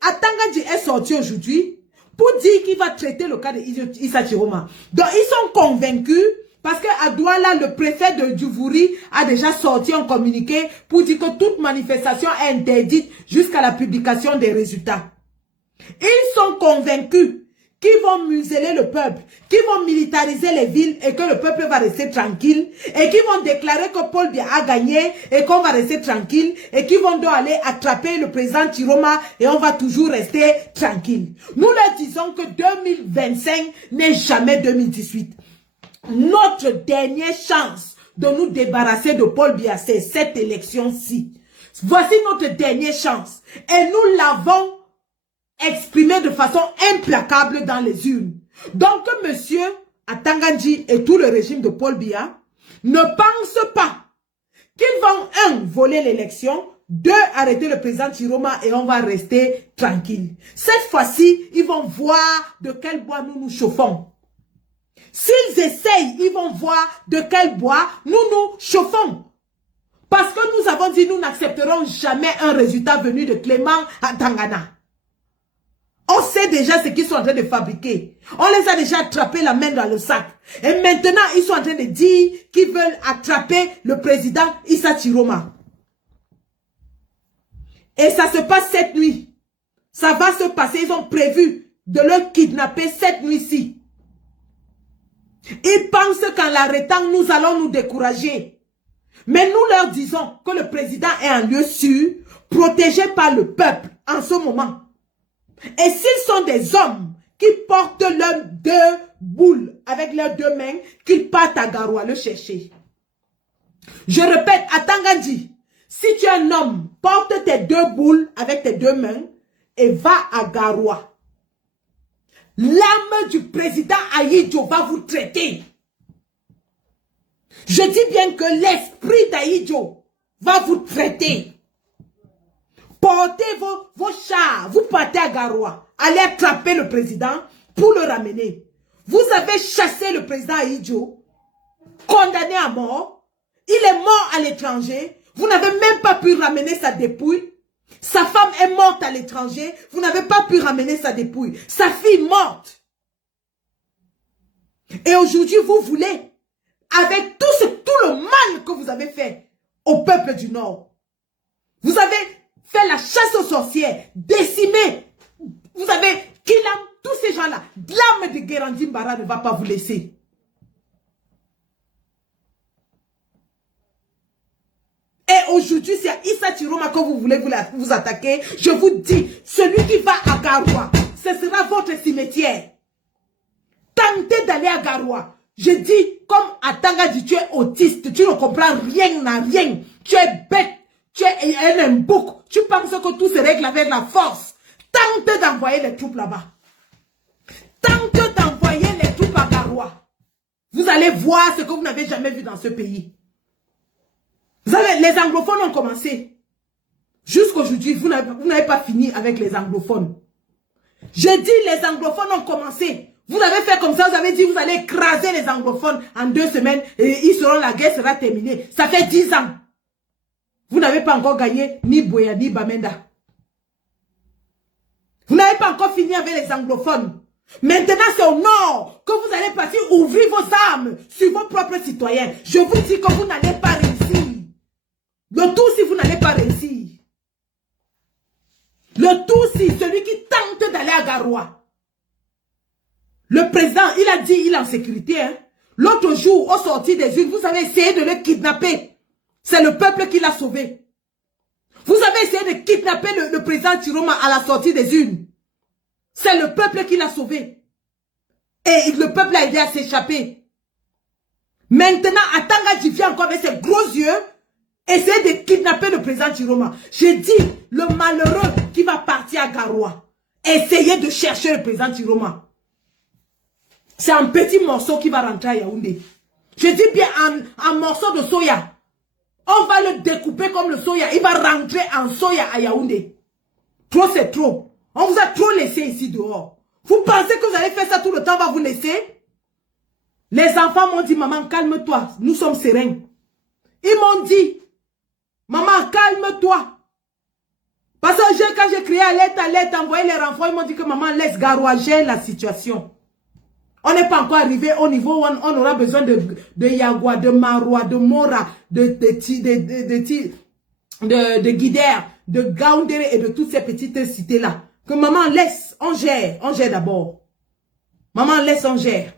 Atangandji est sorti aujourd'hui pour dire qu'il va traiter le cas de Issa Chiroma. Donc ils sont convaincus parce qu'à Douala, le préfet de Djouvouri a déjà sorti un communiqué pour dire que toute manifestation est interdite jusqu'à la publication des résultats. Ils sont convaincus qui vont museler le peuple, qui vont militariser les villes et que le peuple va rester tranquille, et qui vont déclarer que Paul Biya a gagné et qu'on va rester tranquille, et qui vont donc aller attraper le président Chiroma et on va toujours rester tranquille. Nous leur disons que 2025 n'est jamais 2018. Notre dernière chance de nous débarrasser de Paul Biya, c'est cette élection-ci. Voici notre dernière chance. Et nous l'avons exprimé de façon implacable dans les urnes. Donc, monsieur Atangandji et tout le régime de Paul Biya ne pensent pas qu'ils vont, 1, voler l'élection, 2, arrêter le président Chiroma et on va rester tranquille. Cette fois-ci, ils vont voir de quel bois nous nous chauffons. S'ils essayent, ils vont voir de quel bois nous nous chauffons. Parce que nous avons dit, nous n'accepterons jamais un résultat venu de Clément Atangana. On sait déjà ce qu'ils sont en train de fabriquer. On les a déjà attrapés la main dans le sac. Et maintenant, ils sont en train de dire qu'ils veulent attraper le président Issa Chiroma. Et ça se passe cette nuit. Ça va se passer. Ils ont prévu de le kidnapper cette nuit-ci. Ils pensent qu'en l'arrêtant, nous allons nous décourager. Mais nous leur disons que le président est en lieu sûr, protégé par le peuple en ce moment. Et s'ils sont des hommes qui portent leurs 2 boules avec leurs 2 mains, qu'ils partent à Garoua le chercher. Je répète, Atangandji, si tu es un homme, porte tes 2 boules avec tes 2 mains et va à Garoua. L'âme du président Ahidjo va vous traiter. Je dis bien que l'esprit d'Ahidjo va vous traiter. Portez vos chars, vous partez à Garoua, allez attraper le président pour le ramener. Vous avez chassé le président Ahidjo, condamné à mort. Il est mort à l'étranger. Vous n'avez même pas pu ramener sa dépouille. Sa femme est morte à l'étranger. Vous n'avez pas pu ramener sa dépouille. Sa fille morte. Et aujourd'hui, vous voulez, avec tout le mal que vous avez fait au peuple du Nord, vous avez fait la chasse aux sorcières, décimé, vous avez kidnappé tous ces gens-là. L'âme de Guérandi Mbara ne va pas vous laisser. Et aujourd'hui, c'est à Issa Chiroma que vous voulez vous attaquer. Je vous dis, celui qui va à Garoua, ce sera votre cimetière. Tentez d'aller à Garoua. Je dis, comme Atangandji, tu es autiste, tu ne comprends rien à rien. Tu es bête, tu es un mbok. Tu penses que tout se règle avec la force. Tente d'envoyer les troupes là-bas. Tente d'envoyer les troupes à Garoua. Vous allez voir ce que vous n'avez jamais vu dans ce pays. Vous savez, les anglophones ont commencé. Jusqu'aujourd'hui, vous n'avez pas fini avec les anglophones. Je dis, les anglophones ont commencé. Vous avez fait comme ça, vous avez dit, vous allez écraser les anglophones en 2 semaines et la guerre sera terminée. Ça fait 10 ans. Vous n'avez pas encore gagné ni Boya ni Bamenda. Vous n'avez pas encore fini avec les anglophones. Maintenant, c'est au nord que vous allez partir ouvrir vos armes sur vos propres citoyens. Je vous dis que vous n'allez pas réussir. Le tout si vous n'allez pas réussir. Le tout si celui qui tente d'aller à Garoua. Le président, il a dit, il est en sécurité. Hein. L'autre jour, au sortir des urnes, vous avez essayé de le kidnapper. C'est le peuple qui l'a sauvé. Vous avez essayé de kidnapper le président Chiroma à la sortie des urnes. C'est le peuple qui l'a sauvé. Et le peuple a aidé à s'échapper. Maintenant, Atangandji vient encore avec ses gros yeux, essayer de kidnapper le président Chiroma. J'ai dit, le malheureux qui va partir à Garoua, essayez de chercher le président Chiroma. C'est un petit morceau qui va rentrer à Yaoundé. Je dis bien un morceau de soya. On va le découper comme le soya. Il va rentrer en soya à Yaoundé. Trop, c'est trop. On vous a trop laissé ici dehors. Vous pensez que vous allez faire ça tout le temps, on va vous laisser? Les enfants m'ont dit, maman, calme-toi. Nous sommes sereins. Ils m'ont dit, maman, calme-toi. Parce que quand j'ai crié à l'aide, envoyé les renforts, ils m'ont dit que maman, laisse Garoua gérer la situation. On n'est pas encore arrivé au niveau où on aura besoin de Yagua, de Maroua, de Mora, de Guider, de Gaoundéré et de toutes ces petites cités-là. Que maman laisse, on gère d'abord. Maman, laisse on gère.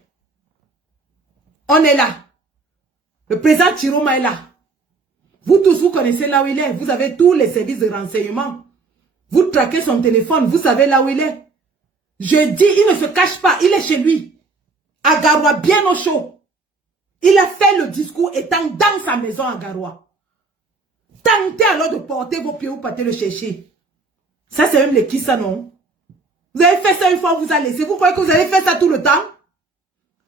On est là. Le président Chiroma est là. Vous tous, vous connaissez là où il est. Vous avez tous les services de renseignement. Vous traquez son téléphone. Vous savez là où il est. Je dis, il ne se cache pas. Il est chez lui. À Garoua, bien au chaud. Il a fait le discours étant dans sa maison à Garoua. Tentez alors de porter vos pieds ou partez le chercher. Ça, c'est même les qui ça, non? Vous avez fait ça une fois, on vous a laissé. Vous croyez que vous allez faire ça tout le temps?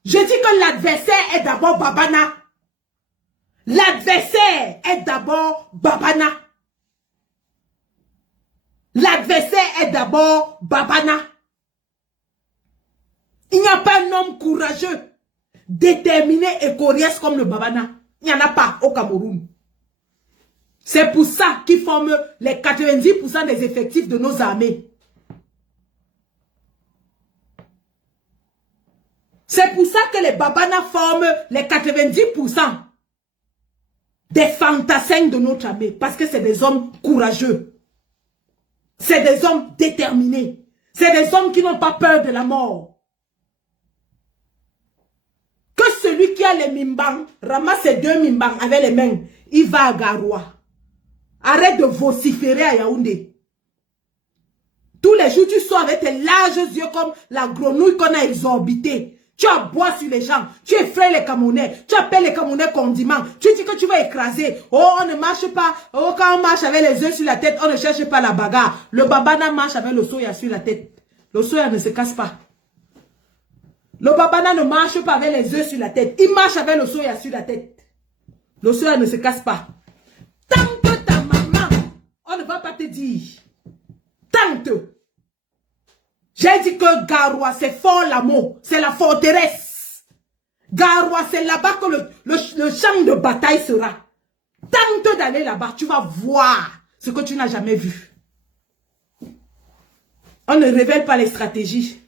Je dis que l'adversaire est d'abord Babana. L'adversaire est d'abord Babana. L'adversaire est d'abord Babana. Il n'y a pas un homme courageux, déterminé et coriace comme le Babana. Il n'y en a pas au Cameroun. C'est pour ça qu'ils forment les 90% des effectifs de nos armées. C'est pour ça que les Babana forment les 90% des fantassins de notre armée. Parce que c'est des hommes courageux. C'est des hommes déterminés. C'est des hommes qui n'ont pas peur de la mort. Que celui qui a les mimbang ramasse ses 2 mimbang avec les mains. Il va à Garoua. Arrête de vociférer à Yaoundé. Tous les jours, tu sors avec tes larges yeux comme la grenouille qu'on a exorbitée. Tu aboies sur les gens. Tu effraies les Camerounais. Tu appelles les Camerounais condiments. Tu dis que tu vas écraser. Oh, on ne marche pas. Oh, quand on marche avec les yeux sur la tête, on ne cherche pas la bagarre. Le Babana marche avec le soya sur la tête. Le soya ne se casse pas. Le Babana ne marche pas avec les yeux sur la tête. Il marche avec le soya sur la tête. Le soya ne se casse pas. Tant que ta maman, on ne va pas te dire. Tant que. J'ai dit que Garoua, c'est fort l'amour. C'est la forteresse. Garoua, c'est là-bas que le champ de bataille sera. Tente d'aller là-bas, tu vas voir ce que tu n'as jamais vu. On ne révèle pas les stratégies.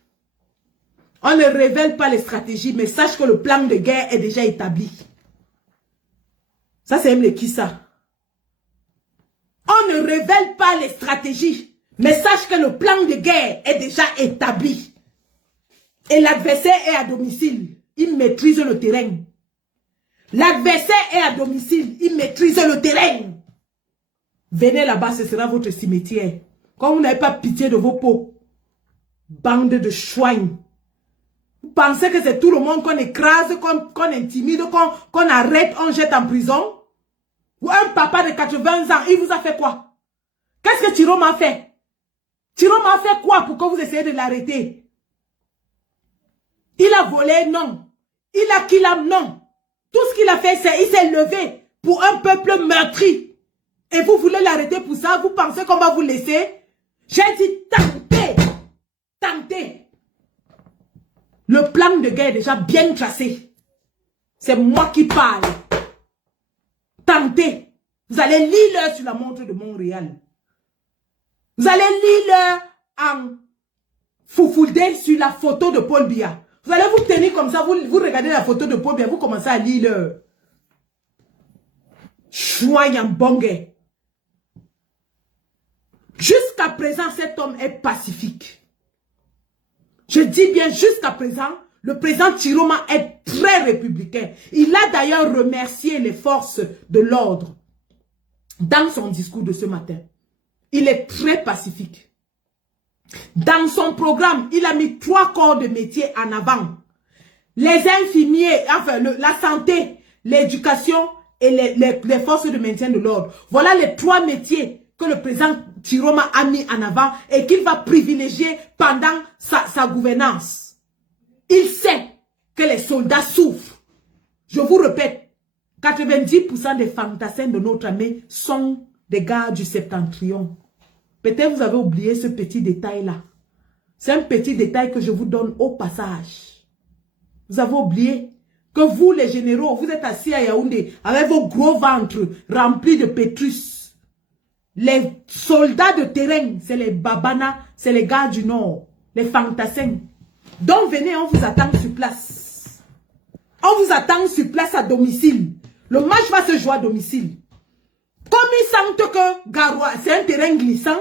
On ne révèle pas les stratégies, mais sache que le plan de guerre est déjà établi. Ça, c'est même les qui ça. On ne révèle pas les stratégies. Mais sache que le plan de guerre est déjà établi. Et l'adversaire est à domicile. Il maîtrise le terrain. L'adversaire est à domicile. Il maîtrise le terrain. Venez là-bas, ce sera votre cimetière. Quand vous n'avez pas pitié de vos peaux. Bande de chouins. Vous pensez que c'est tout le monde qu'on écrase, qu'on intimide, qu'on arrête, on jette en prison? Ou un papa de 80 ans, il vous a fait quoi? Qu'est-ce que Chiroma a fait? Chiroma a fait quoi pour que vous essayez de l'arrêter? Il a volé? Non. Il a killé? Non. Tout ce qu'il a fait, c'est il s'est levé pour un peuple meurtri. Et vous voulez l'arrêter pour ça? Vous pensez qu'on va vous laisser? J'ai dit tentez. Tentez. Le plan de guerre est déjà bien tracé. C'est moi qui parle. Tentez. Vous allez lire sur la montre de Montréal. Vous allez lire en foufoudé sur la photo de Paul Biya. Vous allez vous tenir comme ça, vous regardez la photo de Paul Biya, vous commencez à lire Chouayan Bongue. Jusqu'à présent, cet homme est pacifique. Je dis bien jusqu'à présent, le président Chiroma est très républicain. Il a d'ailleurs remercié les forces de l'ordre dans son discours de ce matin. Il est très pacifique. Dans son programme, il a mis 3 corps de métier en avant. Les infirmiers, enfin la santé, l'éducation et les forces de maintien de l'ordre. Voilà les 3 métiers que le président Chiroma a mis en avant et qu'il va privilégier pendant sa gouvernance. Il sait que les soldats souffrent. Je vous répète, 90% des fantassins de notre armée sont des gars du Septentrion. Peut-être vous avez oublié ce petit détail-là. C'est un petit détail que je vous donne au passage. Vous avez oublié que vous, les généraux, vous êtes assis à Yaoundé avec vos gros ventres remplis de pétrus. Les soldats de terrain, c'est les Babana, c'est les gars du Nord, les fantassins. Donc venez, on vous attend sur place. On vous attend sur place à domicile. Le match va se jouer à domicile. Comme ils sentent que Garoua, c'est un terrain glissant,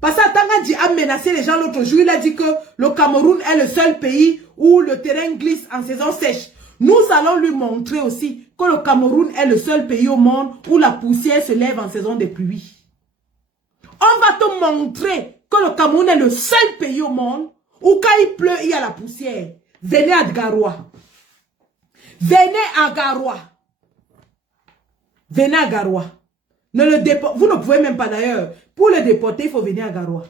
parce que Tanga a menacé les gens l'autre jour, il a dit que le Cameroun est le seul pays où le terrain glisse en saison sèche. Nous allons lui montrer aussi que le Cameroun est le seul pays au monde où la poussière se lève en saison de pluie. On va te montrer que le Cameroun est le seul pays au monde où quand il pleut, il y a la poussière. Venez à Garoua. Venez à Garoua. Venez à Garoua. Vous ne pouvez même pas d'ailleurs. Pour le déporter, il faut venir à Garoua.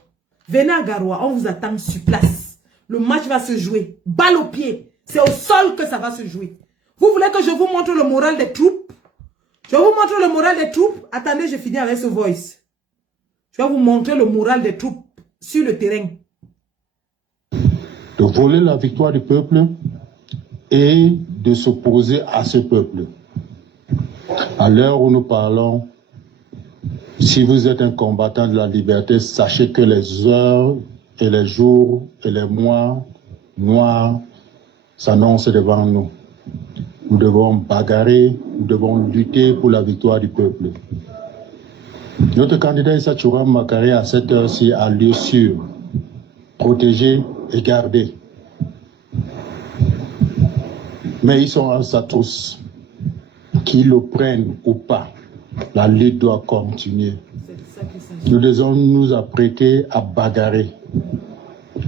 Venez à Garoua, on vous attend sur place. Le match va se jouer. Balle au pied. C'est au sol que ça va se jouer. Vous voulez que je vous montre le moral des troupes? Je vous montre le moral des troupes. Attendez, je finis avec ce voice. Je vais vous montrer le moral des troupes sur le terrain. De voler la victoire du peuple et de s'opposer à ce peuple. À l'heure où nous parlons, si vous êtes un combattant de la liberté, sachez que les heures et les jours et les mois noirs s'annoncent devant nous. Nous devons bagarrer, nous devons lutter pour la victoire du peuple. Notre candidat Issa Tchouram Makaré à cette heure-ci a lieu sûr, protégé et gardé. Mais ils sont en sa trousse. Qu'ils le prennent ou pas, la lutte doit continuer. Nous devons nous apprêter à bagarrer.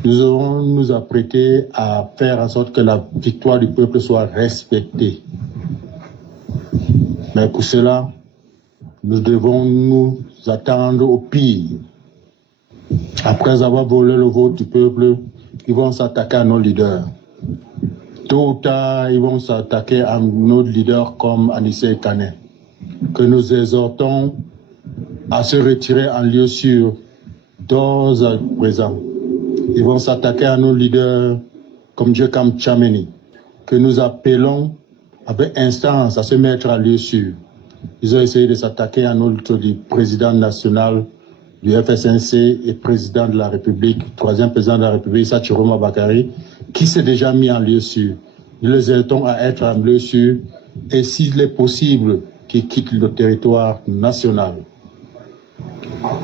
Nous devons nous apprêter à faire en sorte que la victoire du peuple soit respectée. Mais pour cela, nous devons nous attendre au pire. Après avoir volé le vote du peuple, ils vont s'attaquer à nos leaders. Tôt ou tard, ils vont s'attaquer à nos leaders comme Anissé Kane, que nous exhortons à se retirer en lieu sûr, d'ores à présent. Ils vont s'attaquer à nos leaders comme Djekam Tchameni, que nous appelons avec instance à se mettre en lieu sûr. Ils ont essayé de s'attaquer à notre président national du FSNC et président de la République, troisième président de la République, Issa Tchouram Bakary, qui s'est déjà mis en lieu sûr. Nous les aidons à être en lieu sûr et s'il est possible qu'ils quittent le territoire national.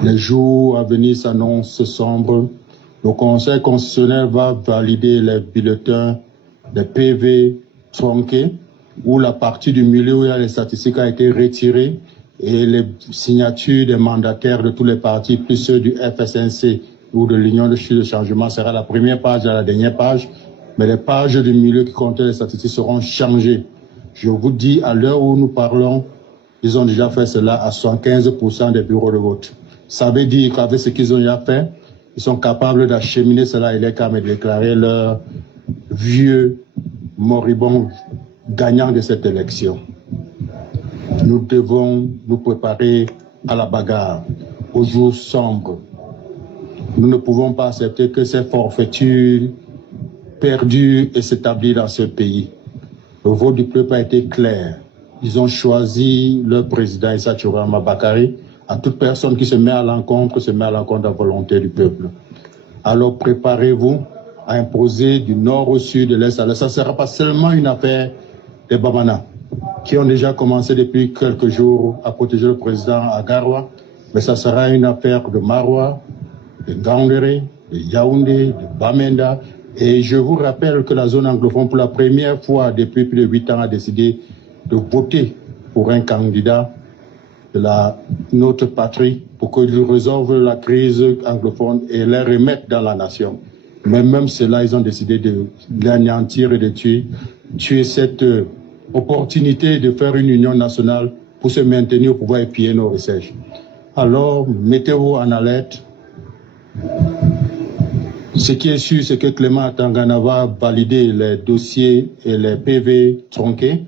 Les jours à venir s'annoncent sombres. Le Conseil constitutionnel va valider les bulletins, les PV tronqués, où la partie du milieu où il y a les statistiques a été retirée et les signatures des mandataires de tous les partis, plus ceux du FSNC ou de l'Union de changement, sera la première page et la dernière page. Mais les pages du milieu qui contiennent les statistiques seront changées. Je vous dis, à l'heure où nous parlons, ils ont déjà fait cela à 75% des bureaux de vote. Ça veut dire qu'avec ce qu'ils ont déjà fait, ils sont capables d'acheminer cela et les câbles et de déclarer leur vieux moribond gagnant de cette élection. Nous devons nous préparer à la bagarre, aux jours sombres. Nous ne pouvons pas accepter que ces forfaitures perdurent et s'établissent dans ce pays. Le vote du peuple a été clair. Ils ont choisi leur président Issa Tchouram Bakary. À toute personne qui se met à l'encontre de la volonté du peuple. Alors préparez-vous à imposer du nord au sud, de l'est à l'est. Ça ne sera pas seulement une affaire des Bamana, qui ont déjà commencé depuis quelques jours à protéger le président à Garoua, mais ça sera une affaire de Maroua, de Gaoundéré, de Yaoundé, de Bamenda. Et je vous rappelle que la zone anglophone, pour la première fois depuis plus de 8 ans, a décidé de voter pour un candidat de notre patrie pour qu'ils résolvent la crise anglophone et les remettent dans la nation. Mais même cela, ils ont décidé de l'anéantir et de tuer cette opportunité de faire une union nationale pour se maintenir au pouvoir et piller nos recherches. Alors, mettez-vous en alerte. Ce qui est sûr, c'est que Clément Tangana va valider les dossiers et les PV tronqués.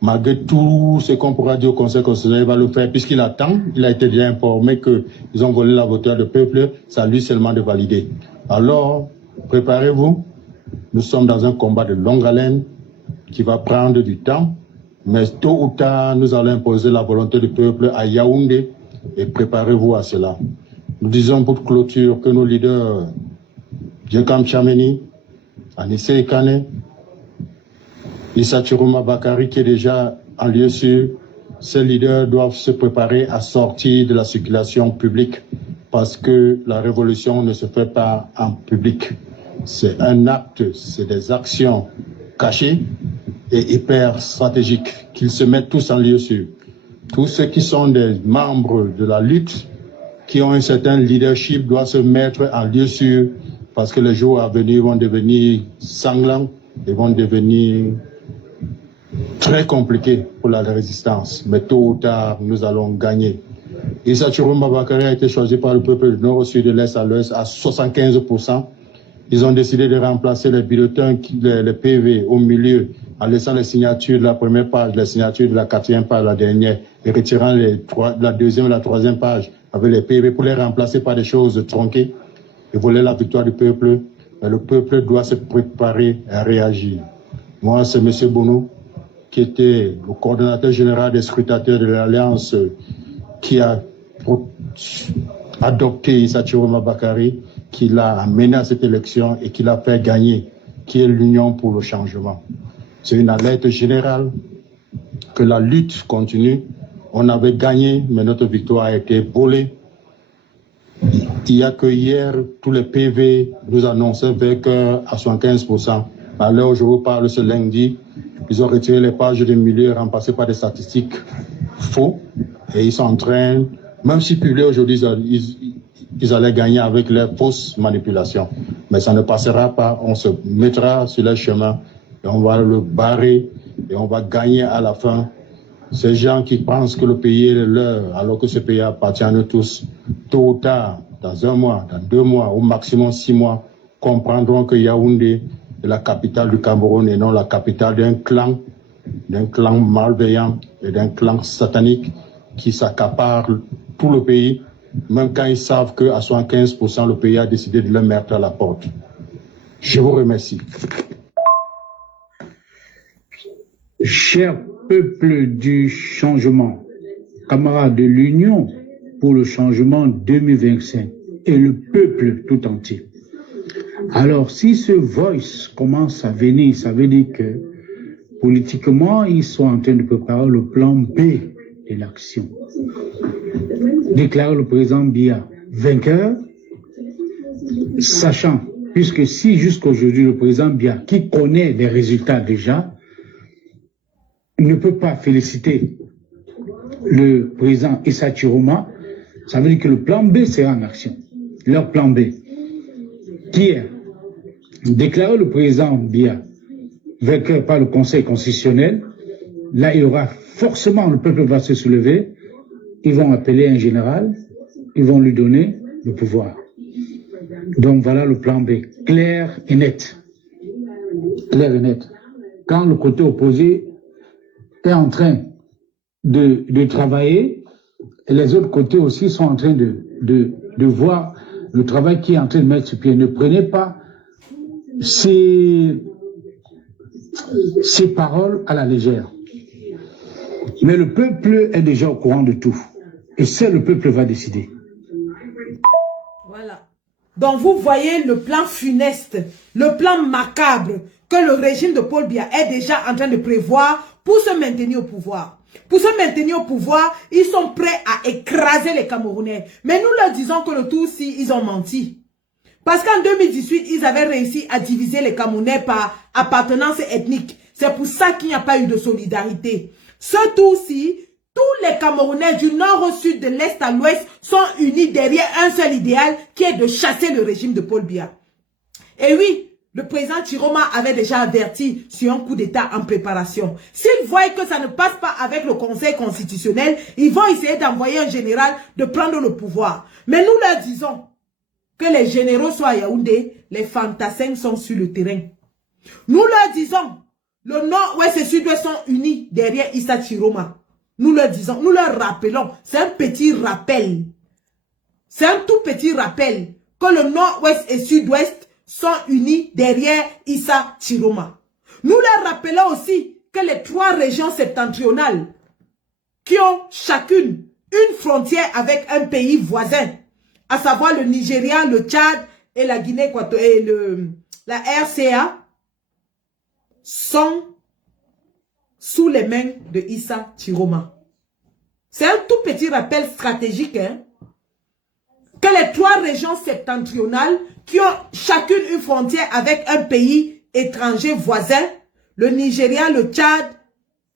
Malgré tout ce qu'on pourra dire au Conseil constitutionnel, il va le faire puisqu'il attend. Il a été déjà informé qu'ils ont volé la voix du peuple. C'est à lui seulement de valider. Alors, préparez-vous. Nous sommes dans un combat de longue haleine qui va prendre du temps. Mais tôt ou tard, nous allons imposer la volonté du peuple à Yaoundé et préparez-vous à cela. Nous disons pour clôture que nos leaders, Djekam Tchameni, Anissé Kane, Issa Tchouram Bakary qui est déjà en lieu sûr, ces leaders doivent se préparer à sortir de la circulation publique parce que la révolution ne se fait pas en public. c'est un acte, c'est des actions cachées et hyper stratégiques qu'ils se mettent tous en lieu sûr. Tous ceux qui sont des membres de la lutte, qui ont un certain leadership, doivent se mettre en lieu sûr parce que les jours à venir vont devenir sanglants et vont devenir très compliqués pour la résistance. Mais tôt ou tard, nous allons gagner. Issa Chiroma Bakary a été choisi par le peuple du Nord au Sud, de l'Est à l'Ouest à 75%. Ils ont décidé de remplacer les bulletins, les PV au milieu, en laissant les signatures de la première page, les signatures de la quatrième page, la dernière, et retirant la deuxième et la troisième page avec les PV pour les remplacer par des choses tronquées. Ils voulaient la victoire du peuple, mais le peuple doit se préparer à réagir. Moi, c'est M. Bono, qui était le coordonnateur général des scrutateurs de l'Alliance, qui a adopté Issa Chiroma Bakary, qui l'a amené à cette élection et qui l'a fait gagner, qui est l'Union pour le changement. C'est une alerte générale que la lutte continue. On avait gagné, mais notre victoire a été volée. Il n'y a que hier, tous les PV nous annonçaient vainqueurs à 75%. À l'heure où je vous parle, ce lundi, ils ont retiré les pages de milieu remplacées par des statistiques faux. Et ils sont en train, même si publié aujourd'hui, ils allaient gagner avec leurs fausses manipulations. Mais ça ne passera pas. On se mettra sur le chemin et on va le barrer et on va gagner à la fin. Ces gens qui pensent que le pays est leur, alors que ce pays appartient à nous tous, tôt ou tard, dans 1 mois, dans 2 mois, au maximum 6 mois, comprendront que Yaoundé est la capitale du Cameroun et non la capitale d'un clan malveillant et d'un clan satanique qui s'accapare tout le pays, même quand ils savent qu'à 75%, le pays a décidé de le mettre à la porte. Je vous remercie. Cher peuple du changement, camarades de l'Union pour le changement 2025 et le peuple tout entier. Alors, si ce voice commence à venir, ça veut dire que politiquement, ils sont en train de préparer le plan B de l'action. Déclarer le président Biya vainqueur, sachant, puisque si jusqu'aujourd'hui le président Biya, qui connaît les résultats déjà, ne peut pas féliciter le président Issa Chiroma, ça veut dire que le plan B sera en action. Leur plan B, qui est déclarer le président Biya vainqueur par le Conseil constitutionnel. Là, il y aura forcément, le peuple va se soulever, ils vont appeler un général, ils vont lui donner le pouvoir. Donc voilà le plan B, clair et net. Clair et net. Quand le côté opposé est en train de travailler, et les autres côtés aussi sont en train de voir le travail qui est en train de mettre sur pied. Ne prenez pas ces paroles à la légère. Mais le peuple est déjà au courant de tout. Et seul le peuple va décider. Voilà. Donc vous voyez le plan funeste, le plan macabre que le régime de Paul Biya est déjà en train de prévoir pour se maintenir au pouvoir. Pour se maintenir au pouvoir, ils sont prêts à écraser les Camerounais. Mais nous leur disons que le tout aussi, ils ont menti. Parce qu'en 2018, ils avaient réussi à diviser les Camerounais par appartenance ethnique. C'est pour ça qu'il n'y a pas eu de solidarité. Ce tour-ci, tous les Camerounais du nord au sud, de l'est à l'ouest sont unis derrière un seul idéal qui est de chasser le régime de Paul Biya. Et oui, le président Chiroma avait déjà averti sur un coup d'État en préparation. S'ils voient que ça ne passe pas avec le Conseil constitutionnel, ils vont essayer d'envoyer un général de prendre le pouvoir. Mais nous leur disons que les généraux soient à Yaoundé, les fantassins sont sur le terrain. Nous leur disons, le nord-ouest et sud-ouest sont unis derrière Issa Chiroma. Nous leur disons, nous leur rappelons, c'est un petit rappel. C'est un tout petit rappel que le nord-ouest et sud-ouest sont unis derrière Issa Chiroma. Nous leur rappelons aussi que les 3 régions septentrionales qui ont chacune une frontière avec un pays voisin, à savoir le Nigeria, le Tchad et la Guinée équatoriale et la RCA, sont sous les mains de Issa Chiroma. C'est un tout petit rappel stratégique. Hein? que les 3 régions septentrionales qui ont chacune une frontière avec un pays étranger voisin, le Nigeria, le Tchad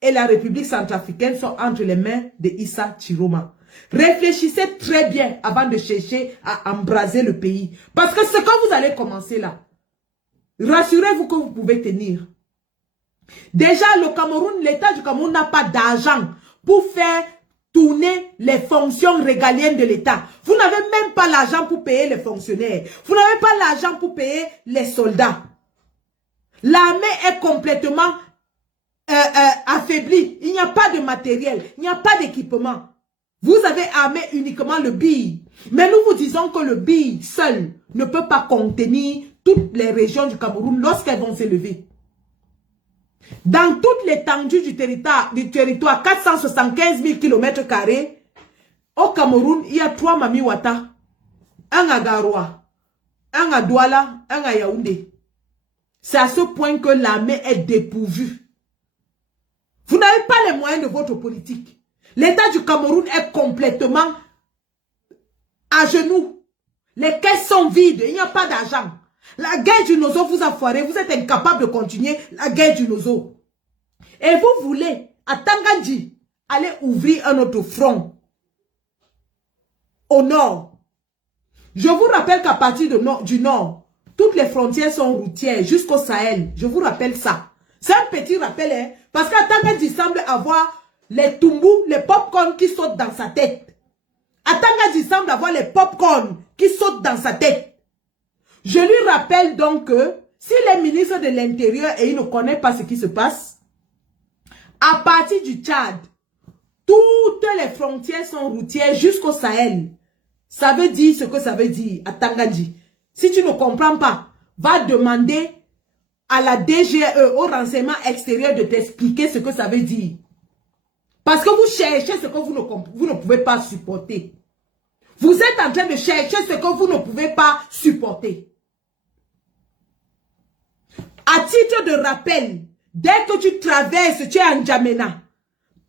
et la République centrafricaine sont entre les mains de Issa Chiroma. Réfléchissez très bien avant de chercher à embraser le pays. Parce que ce que vous allez commencer là, rassurez-vous que vous pouvez tenir. Déjà, le Cameroun, l'État du Cameroun n'a pas d'argent pour faire tourner les fonctions régaliennes de l'État. Vous n'avez même pas l'argent pour payer les fonctionnaires. Vous n'avez pas l'argent pour payer les soldats. L'armée est complètement affaiblie. Il n'y a pas de matériel. Il n'y a pas d'équipement. Vous avez armé uniquement le BI. Mais nous vous disons que le BI seul ne peut pas contenir toutes les régions du Cameroun lorsqu'elles vont s'élever. Dans toute l'étendue du territoire, 475 000 km², au Cameroun, il y a 3 Mami Wata, un à Garoua, un à Douala, un à Yaoundé. C'est à ce point que l'armée est dépourvue. Vous n'avez pas les moyens de votre politique. L'État du Cameroun est complètement à genoux. Les caisses sont vides, il n'y a pas d'argent. La guerre du Nozo vous a foiré, vous êtes incapable de continuer la guerre du Nozo. Et vous voulez, à Tangandji, aller ouvrir un autre front au nord. Je vous rappelle qu'à partir du nord, toutes les frontières sont routières jusqu'au Sahel. Je vous rappelle ça. C'est un petit rappel, hein, parce qu'à Tangandji semble avoir les tumbous, les pop-corn qui sautent dans sa tête. À Tangandji semble avoir les pop-corn qui sautent dans sa tête. Je lui rappelle donc que s'il est ministre de l'Intérieur et il ne connaît pas ce qui se passe, à partir du Tchad, toutes les frontières sont routières jusqu'au Sahel. Ça veut dire ce que ça veut dire à Tangandji. Si tu ne comprends pas, va demander à la DGE, au renseignement extérieur, de t'expliquer ce que ça veut dire. Parce que vous cherchez ce que vous ne pouvez pas supporter. Vous êtes en train de chercher ce que vous ne pouvez pas supporter. À titre de rappel, dès que tu traverses, tu es en N'Djamena.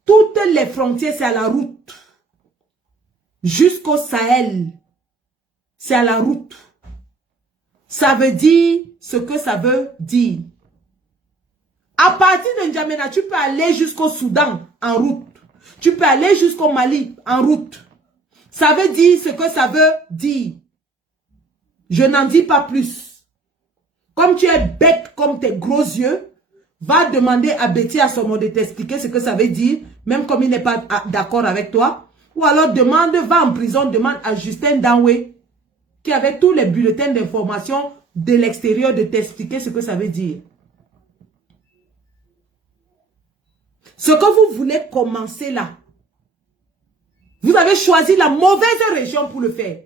Toutes les frontières, c'est à la route. Jusqu'au Sahel, c'est à la route. Ça veut dire ce que ça veut dire. À partir de N'Djamena, tu peux aller jusqu'au Soudan en route. Tu peux aller jusqu'au Mali en route. Ça veut dire ce que ça veut dire. Je n'en dis pas plus. Comme tu es bête comme tes gros yeux, va demander à Betty Assomo de t'expliquer ce que ça veut dire, même comme il n'est pas d'accord avec toi. Ou alors va en prison, demande à Justin Danwe, qui avait tous les bulletins d'information de l'extérieur, de t'expliquer ce que ça veut dire. Ce que vous voulez commencer là, vous avez choisi la mauvaise région pour le faire.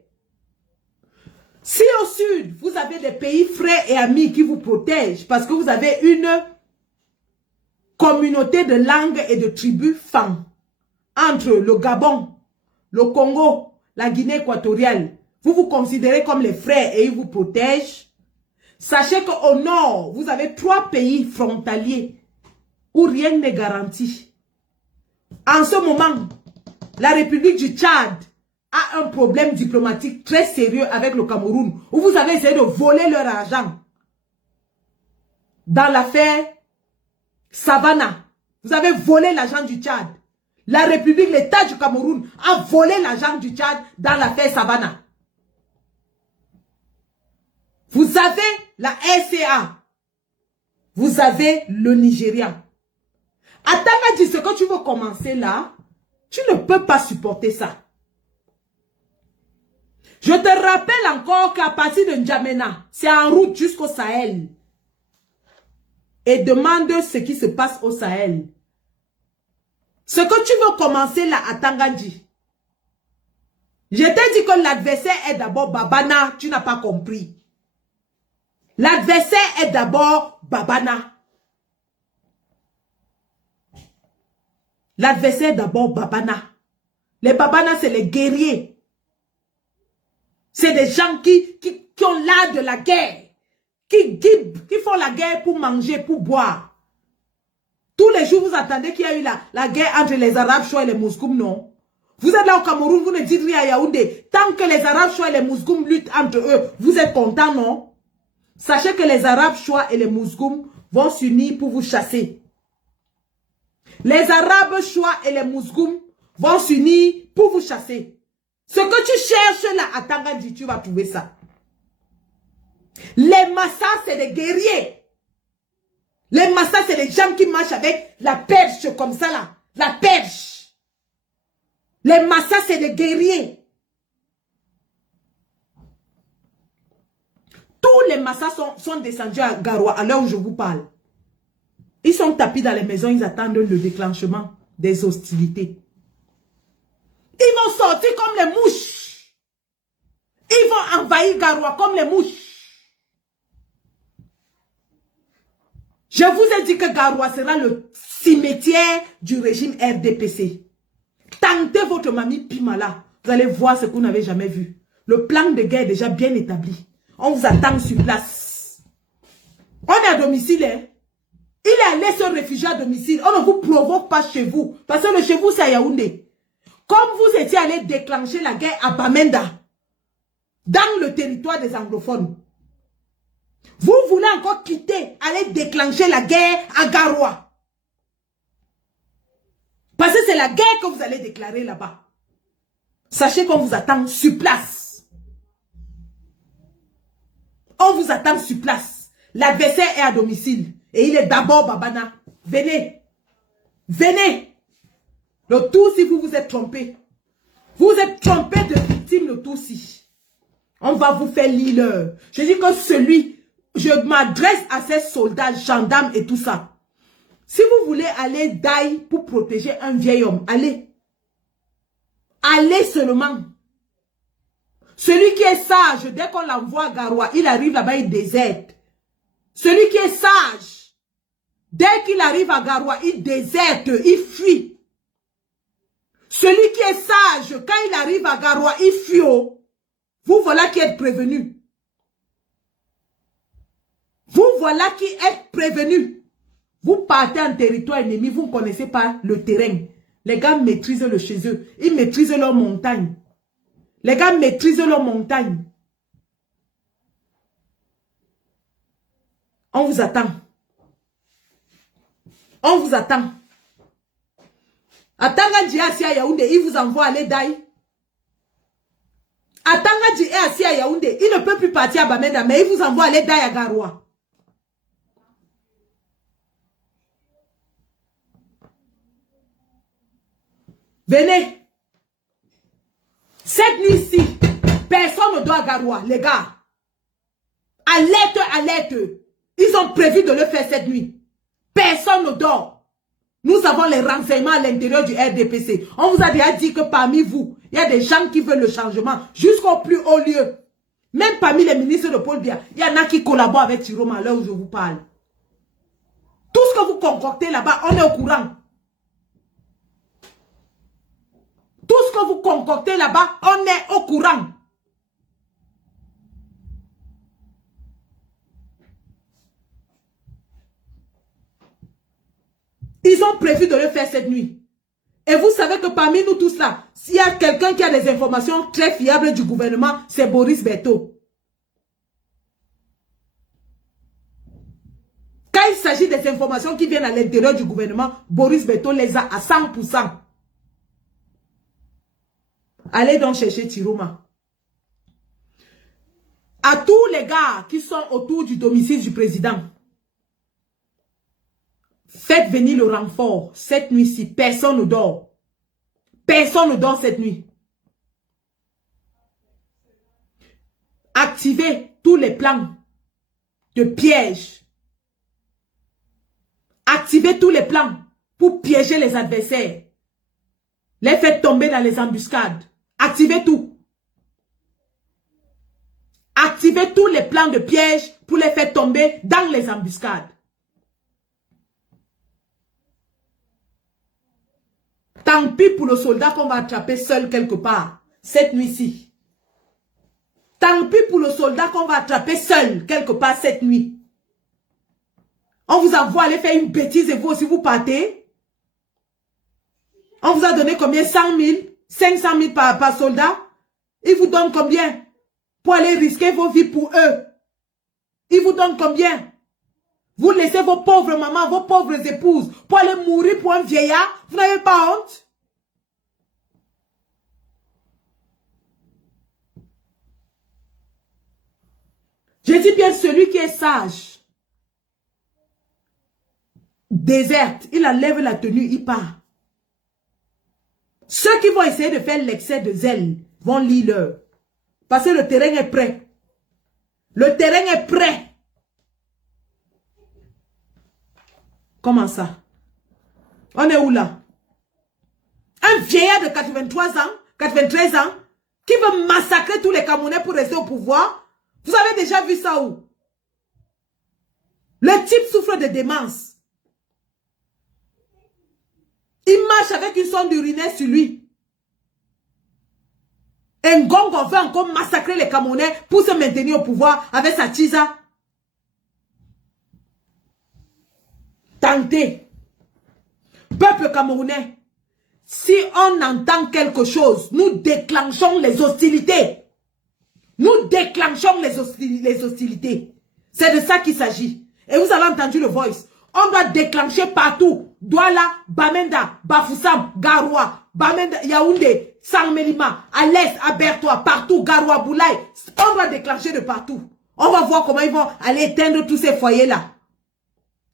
Si au sud, vous avez des pays frères et amis qui vous protègent parce que vous avez une communauté de langues et de tribus femmes entre le Gabon, le Congo, la Guinée équatoriale, vous vous considérez comme les frères et ils vous protègent. Sachez qu'au nord, vous avez 3 pays frontaliers où rien n'est garanti. En ce moment, la République du Tchad a un problème diplomatique très sérieux avec le Cameroun, où vous avez essayé de voler leur argent. Dans l'affaire Savannah, vous avez volé l'argent du Tchad. La République, l'État du Cameroun a volé l'argent du Tchad dans l'affaire Savannah. Vous avez la RCA. Vous avez le Nigeria. À Tangandji, ce que tu veux commencer là, tu ne peux pas supporter ça. Je te rappelle encore qu'à partir de N'Djamena, c'est en route jusqu'au Sahel. Et demande ce qui se passe au Sahel. Ce que tu veux commencer là à Tangandji. Je t'ai dit que l'adversaire est d'abord Babana, tu n'as pas compris. L'adversaire est d'abord Babana. L'adversaire est d'abord Babana. Les Babana, c'est les guerriers. C'est des gens qui ont l'art de la guerre. Qui font la guerre pour manger, pour boire. Tous les jours, vous attendez qu'il y a eu la guerre entre les Arabes chauds et les Mouscoum, non? Vous êtes là au Cameroun, vous ne dites rien à Yaoundé. Tant que les Arabes Chois et les Mousgoum luttent entre eux, vous êtes contents, non? Sachez que les Arabes Chois et les Mousgoum vont s'unir pour vous chasser. Les Arabes Chois et les Mousgoum vont s'unir pour vous chasser. Ce que tu cherches là à Tangandji, tu vas trouver ça. Les Massas, c'est des guerriers. Les Massas, c'est les gens qui marchent avec la perche comme ça là. La perche. Les Massas, c'est des guerriers. Tous les Massas sont descendus à Garoua à l'heure où je vous parle. Ils sont tapis dans les maisons, ils attendent le déclenchement des hostilités. Ils vont sortir comme les mouches. Ils vont envahir Garoua comme les mouches. Je vous ai dit que Garoua sera le cimetière du régime RDPC. Tentez votre mamie Pimala. Vous allez voir ce que vous n'avez jamais vu. Le plan de guerre est déjà bien établi. On vous attend sur place. On est à domicile, hein? Il est allé se réfugier à domicile. On ne vous provoque pas chez vous. Parce que le chez vous, c'est à Yaoundé. Comme vous étiez allé déclencher la guerre à Bamenda, dans le territoire des anglophones, vous voulez encore quitter, aller déclencher la guerre à Garoua. Parce que c'est la guerre que vous allez déclarer là-bas. Sachez qu'on vous attend sur place. On vous attend sur place. L'adversaire est à domicile. Et il est d'abord Babana. Venez. Venez. Le Tutsi, vous vous êtes trompé. Vous êtes trompé de victime, le Tutsi. On va vous faire l'île. Je dis que je m'adresse à ces soldats, gendarmes et tout ça. Si vous voulez aller d'aille pour protéger un vieil homme, allez. Allez seulement. Celui qui est sage, dès qu'on l'envoie à Garoua, il arrive là-bas, il déserte. Celui qui est sage, dès qu'il arrive à Garoua, il déserte, il fuit. Celui qui est sage, quand il arrive à Garoua, il fuit. Vous voilà qui êtes prévenus. Vous voilà qui êtes prévenus. Vous partez en territoire ennemi, vous ne connaissez pas le terrain. Les gars maîtrisent le chez eux. Ils maîtrisent leur montagne. Les gars maîtrisent leur montagne. On vous attend. On vous attend. Atangandji est assis à Yaoundé, il vous envoie aller d'aille. Atangandji est assis à Yaoundé, il ne peut plus partir à Bamenda, mais il vous envoie aller d'aille à Garoua. Venez. Cette nuit-ci, personne ne doit à Garoua, les gars. Alerte, alerte. Ils ont prévu de le faire cette nuit. Personne ne dort. Nous avons les renseignements à l'intérieur du RDPC. On vous a déjà dit que parmi vous, il y a des gens qui veulent le changement jusqu'au plus haut lieu. Même parmi les ministres de Paul Biya, il y en a qui collaborent avec Tiroma à l'heure où je vous parle. Tout ce que vous concoctez là-bas, on est au courant. Tout ce que vous concoctez là-bas, on est au courant. Ils ont prévu de le faire cette nuit. Et vous savez que parmi nous tous là, s'il y a quelqu'un qui a des informations très fiables du gouvernement, c'est Boris Berthaud. Quand il s'agit des informations qui viennent à l'intérieur du gouvernement, Boris Berthaud les a à 100%. Allez donc chercher Tiroma. À tous les gars qui sont autour du domicile du président, faites venir le renfort cette nuit-ci. Personne ne dort. Personne ne dort cette nuit. Activez tous les plans de piège. Activez tous les plans pour piéger les adversaires. Les faites tomber dans les embuscades. Activez tout. Activez tous les plans de piège pour les faire tomber dans les embuscades. Tant pis pour le soldat qu'on va attraper seul quelque part, cette nuit-ci. Tant pis pour le soldat qu'on va attraper seul quelque part cette nuit. On vous envoie aller faire une bêtise et vous aussi vous partez. On vous a donné combien? 100 000. 500 000 par soldat. Ils vous donnent combien pour aller risquer vos vies pour eux? Ils vous donnent combien? Vous laissez vos pauvres mamans, vos pauvres épouses pour aller mourir pour un vieillard? Vous n'avez pas honte? Je dis bien celui qui est sage. Déserte, il enlève la tenue, il part. Ceux qui vont essayer de faire l'excès de zèle vont lire l'heure. Parce que le terrain est prêt. Le terrain est prêt. Comment ça? On est où là? Un vieillard de 83 ans, 93 ans, qui veut massacrer tous les Camerounais pour rester au pouvoir. Vous avez déjà vu ça où? Le type souffre de démence. Il marche avec une sonde urinaire sur lui. Un Ngongo veut encore massacrer les Camerounais pour se maintenir au pouvoir avec sa tisa. Tentez. Peuple camerounais, si on entend quelque chose, nous déclenchons les hostilités. Nous déclenchons les hostilités. C'est de ça qu'il s'agit. Et vous avez entendu le voice. On doit déclencher partout. Douala, Bamenda, Bafoussam, Garoua, Bamenda, Yaoundé, Sanmelima, à l'est, à Bertois, partout, Garoua, Boulaye. On doit déclencher de partout. On va voir comment ils vont aller éteindre tous ces foyers-là.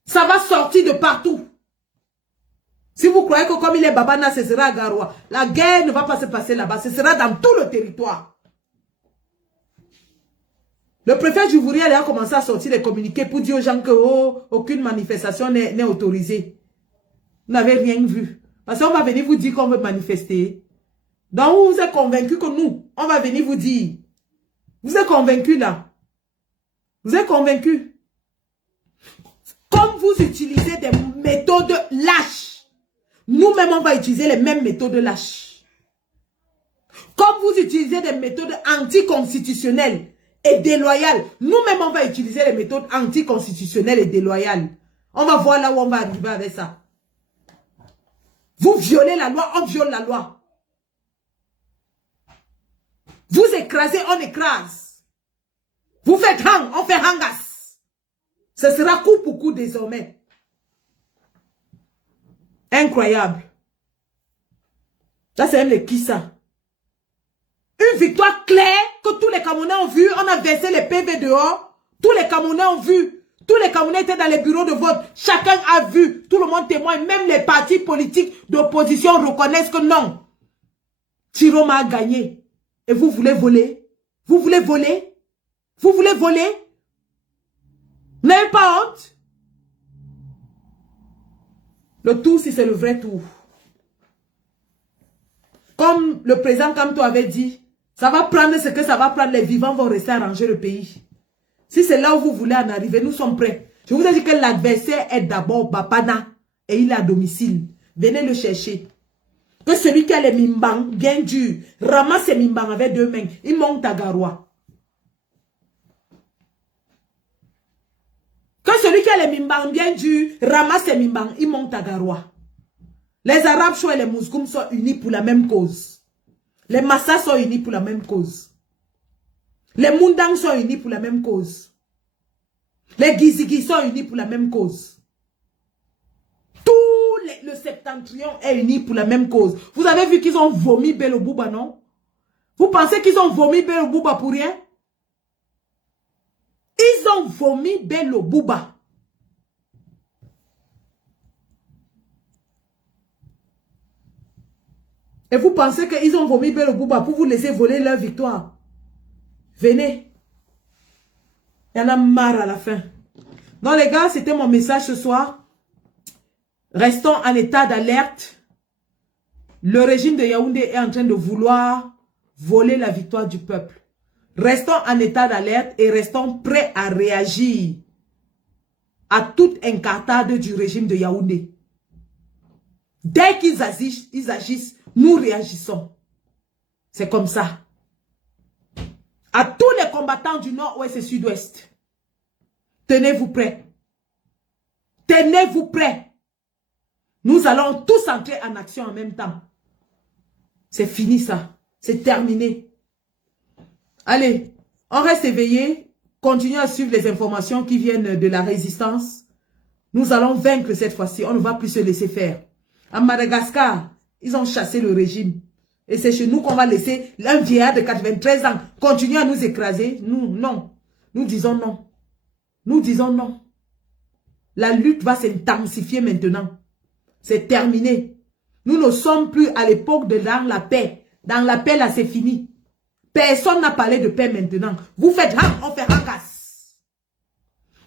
Ça va sortir de partout. Si vous croyez que comme il est Babana, ce sera à Garoua, la guerre ne va pas se passer là-bas. Ce sera dans tout le territoire. Le préfet Jouvouriel a commencé à sortir des communiqués pour dire aux gens que aucune manifestation n'est autorisée. Vous n'avez rien vu. Parce qu'on va venir vous dire qu'on veut manifester. Donc vous êtes convaincus que nous, on va venir vous dire. Vous êtes convaincus là. Vous êtes convaincus. Comme vous utilisez des méthodes lâches, nous-mêmes on va utiliser les mêmes méthodes lâches. Comme vous utilisez des méthodes anticonstitutionnelles et déloyales, nous-mêmes on va utiliser les méthodes anticonstitutionnelles et déloyales. On va voir là où on va arriver avec ça. Vous violez la loi, on viole la loi. Vous écrasez, on écrase. Vous faites hang, on fait hangas. Ce sera coup pour coup désormais. Incroyable. Là, c'est même les qui ça. Une victoire claire que tous les Camerounais ont vu. On a versé les PV dehors. Tous les Camerounais ont vu. Tous les Camerounais étaient dans les bureaux de vote. Chacun a vu. Tout le monde témoigne. Même les partis politiques d'opposition reconnaissent que non. Chiroma a gagné. Et vous voulez voler? Vous voulez voler? Vous voulez voler? N'ayez pas honte. Le tour, si c'est le vrai tour. Comme le président Kamto avait dit, ça va prendre ce que ça va prendre. Les vivants vont rester arranger le pays. Si c'est là où vous voulez en arriver, nous sommes prêts. Je vous ai dit que l'adversaire est d'abord Bapana et il est à domicile. Venez le chercher. Que celui qui a les mimbang bien dur, ramasse ses mimbang avec deux mains. Il monte à Garoua. Que celui qui a les mimbang bien dur, ramasse ses mimbang, il monte à Garoua. Les Arabes chouans et les Mousgoum sont unis pour la même cause. Les Massa sont unis pour la même cause. Les Mundang sont unis pour la même cause. Les Gizigi sont unis pour la même cause. Le septentrion est uni pour la même cause. Vous avez vu qu'ils ont vomi Bello Bouba, non? Vous pensez qu'ils ont vomi Bello Bouba pour rien? Ils ont vomi Bello Bouba. Et vous pensez qu'ils ont vomi Bello Bouba pour vous laisser voler leur victoire? Venez. Il y en a marre à la fin. Donc les gars, c'était mon message ce soir. Restons en état d'alerte. Le régime de Yaoundé est en train de vouloir voler la victoire du peuple. Restons en état d'alerte et restons prêts à réagir à toute incartade du régime de Yaoundé. Dès qu'ils agissent, nous réagissons. C'est comme ça. À tous les combattants du Nord, Ouest et Sud-Ouest, tenez-vous prêts. Tenez-vous prêts. Nous allons tous entrer en action en même temps. C'est fini ça. C'est terminé. Allez, on reste éveillé. Continuez à suivre les informations qui viennent de la résistance. Nous allons vaincre cette fois-ci. On ne va plus se laisser faire. À Madagascar, ils ont chassé le régime. Et c'est chez nous qu'on va laisser un vieillard de 93 ans continuer à nous écraser. Nous, non. Nous disons non. Nous disons non. La lutte va s'intensifier maintenant. C'est terminé. Nous ne sommes plus à l'époque de dans la paix. Dans la paix, là, c'est fini. Personne n'a parlé de paix maintenant. Vous faites rang, on fait rangas.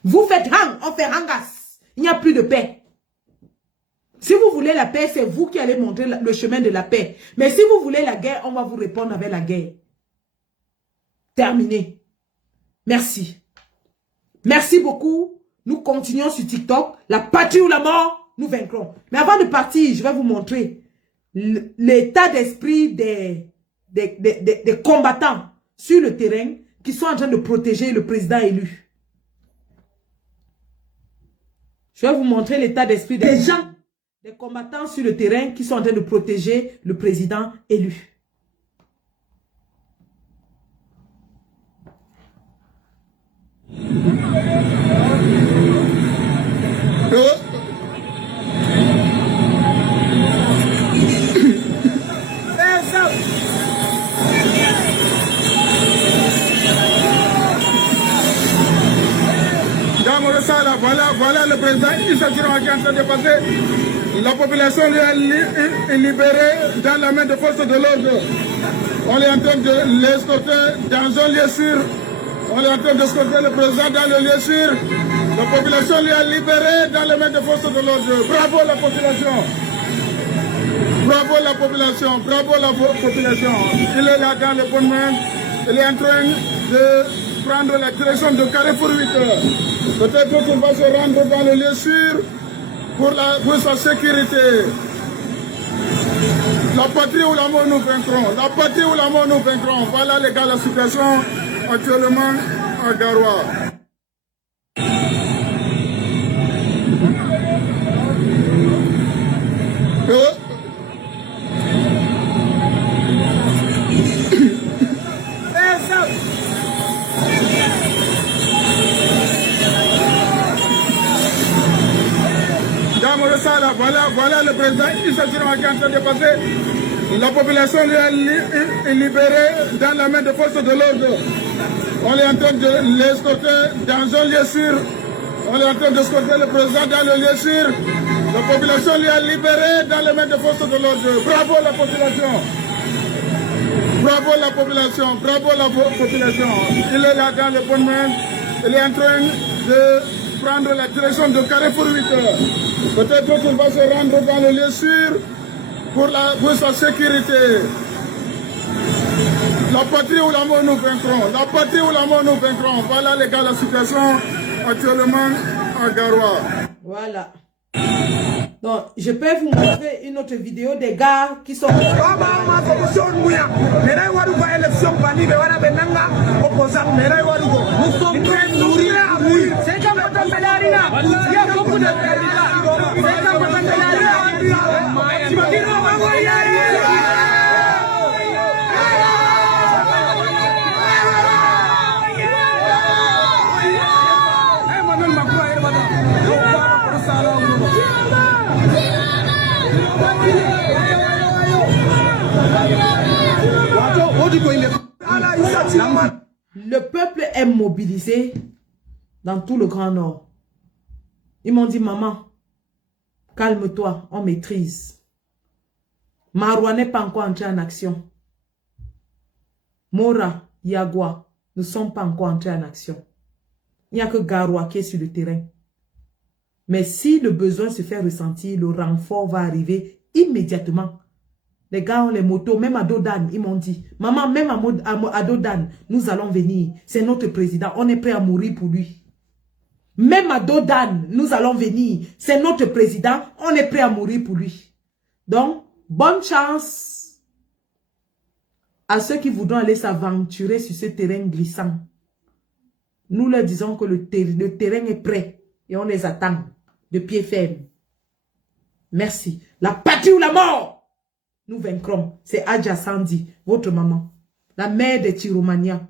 Vous faites rang, on fait rangas. Il n'y a plus de paix. Si vous voulez la paix, c'est vous qui allez montrer le chemin de la paix. Mais si vous voulez la guerre, on va vous répondre avec la guerre. Terminé. Merci. Merci beaucoup. Nous continuons sur TikTok. La patrie ou la mort, nous vaincrons. Mais avant de partir, je vais vous montrer l'état d'esprit des combattants sur le terrain qui sont en train de protéger le président élu. Je vais vous montrer l'état d'esprit des gens, des combattants sur le terrain qui sont en train de protéger le président élu. Voilà le président Issa Chiroma qui est en train de passer. La population lui est libérée dans la main de forces de l'ordre. On est en train de l'escorter dans un lieu sûr. On est en train d'escorter le président dans le lieu sûr. La population lui est libérée dans les mains de forces de l'ordre. Bravo la population. Bravo la population. Bravo la population. Il est là dans le bon main. Il est en train de prendre la direction de Carrefour 8. Peut-être qu'il va se rendre dans le lieu sûr pour sa sécurité. La patrie ou la mort nous vaincrons. La patrie ou la mort nous vaincrons. Voilà les gars la situation actuellement à Garoua. Voilà le président Issa Chiroma qui est en train de passer. La population lui est libérée dans la main de forces de l'ordre. On est en train de l'escorter dans un lieu sûr. On est en train d'escorter le président dans le lieu sûr. La population lui est libérée dans les mains de forces de l'ordre. Bravo la population. Bravo la population. Bravo la population. Il est là dans le bon main. Il est en train de prendre la direction de Carrefour 8. Peut-être qu'il va se rendre dans le lieu sûr pour sa sécurité. La patrie ou la mort nous vaincrons. La patrie ou la mort nous vaincrons. Voilà les gars la situation actuellement à Garoua. Voilà. Donc, je peux vous montrer une autre vidéo des gars qui sont... Nous sommes très nourris. C'est comme le peuple est mobilisé dans tout le Grand Nord. Ils m'ont dit, maman, calme-toi, on maîtrise. Maroua n'est pas encore entré en action. Mora, Yagua, ne sont pas encore entrés en action. Il n'y a que Garoua qui est sur le terrain. Mais si le besoin se fait ressentir, le renfort va arriver immédiatement. Les gars ont les motos, même à Dodan, ils m'ont dit, maman, même à Dodan, nous allons venir. C'est notre président, on est prêt à mourir pour lui. Même à Dodan, nous allons venir. C'est notre président, on est prêt à mourir pour lui. Donc, bonne chance à ceux qui voudront aller s'aventurer sur ce terrain glissant. Nous leur disons que le terrain est prêt et on les attend de pied ferme. Merci. La patrie ou la mort nous vaincrons. C'est Adja Sandi, votre maman. La mère des Tiromania.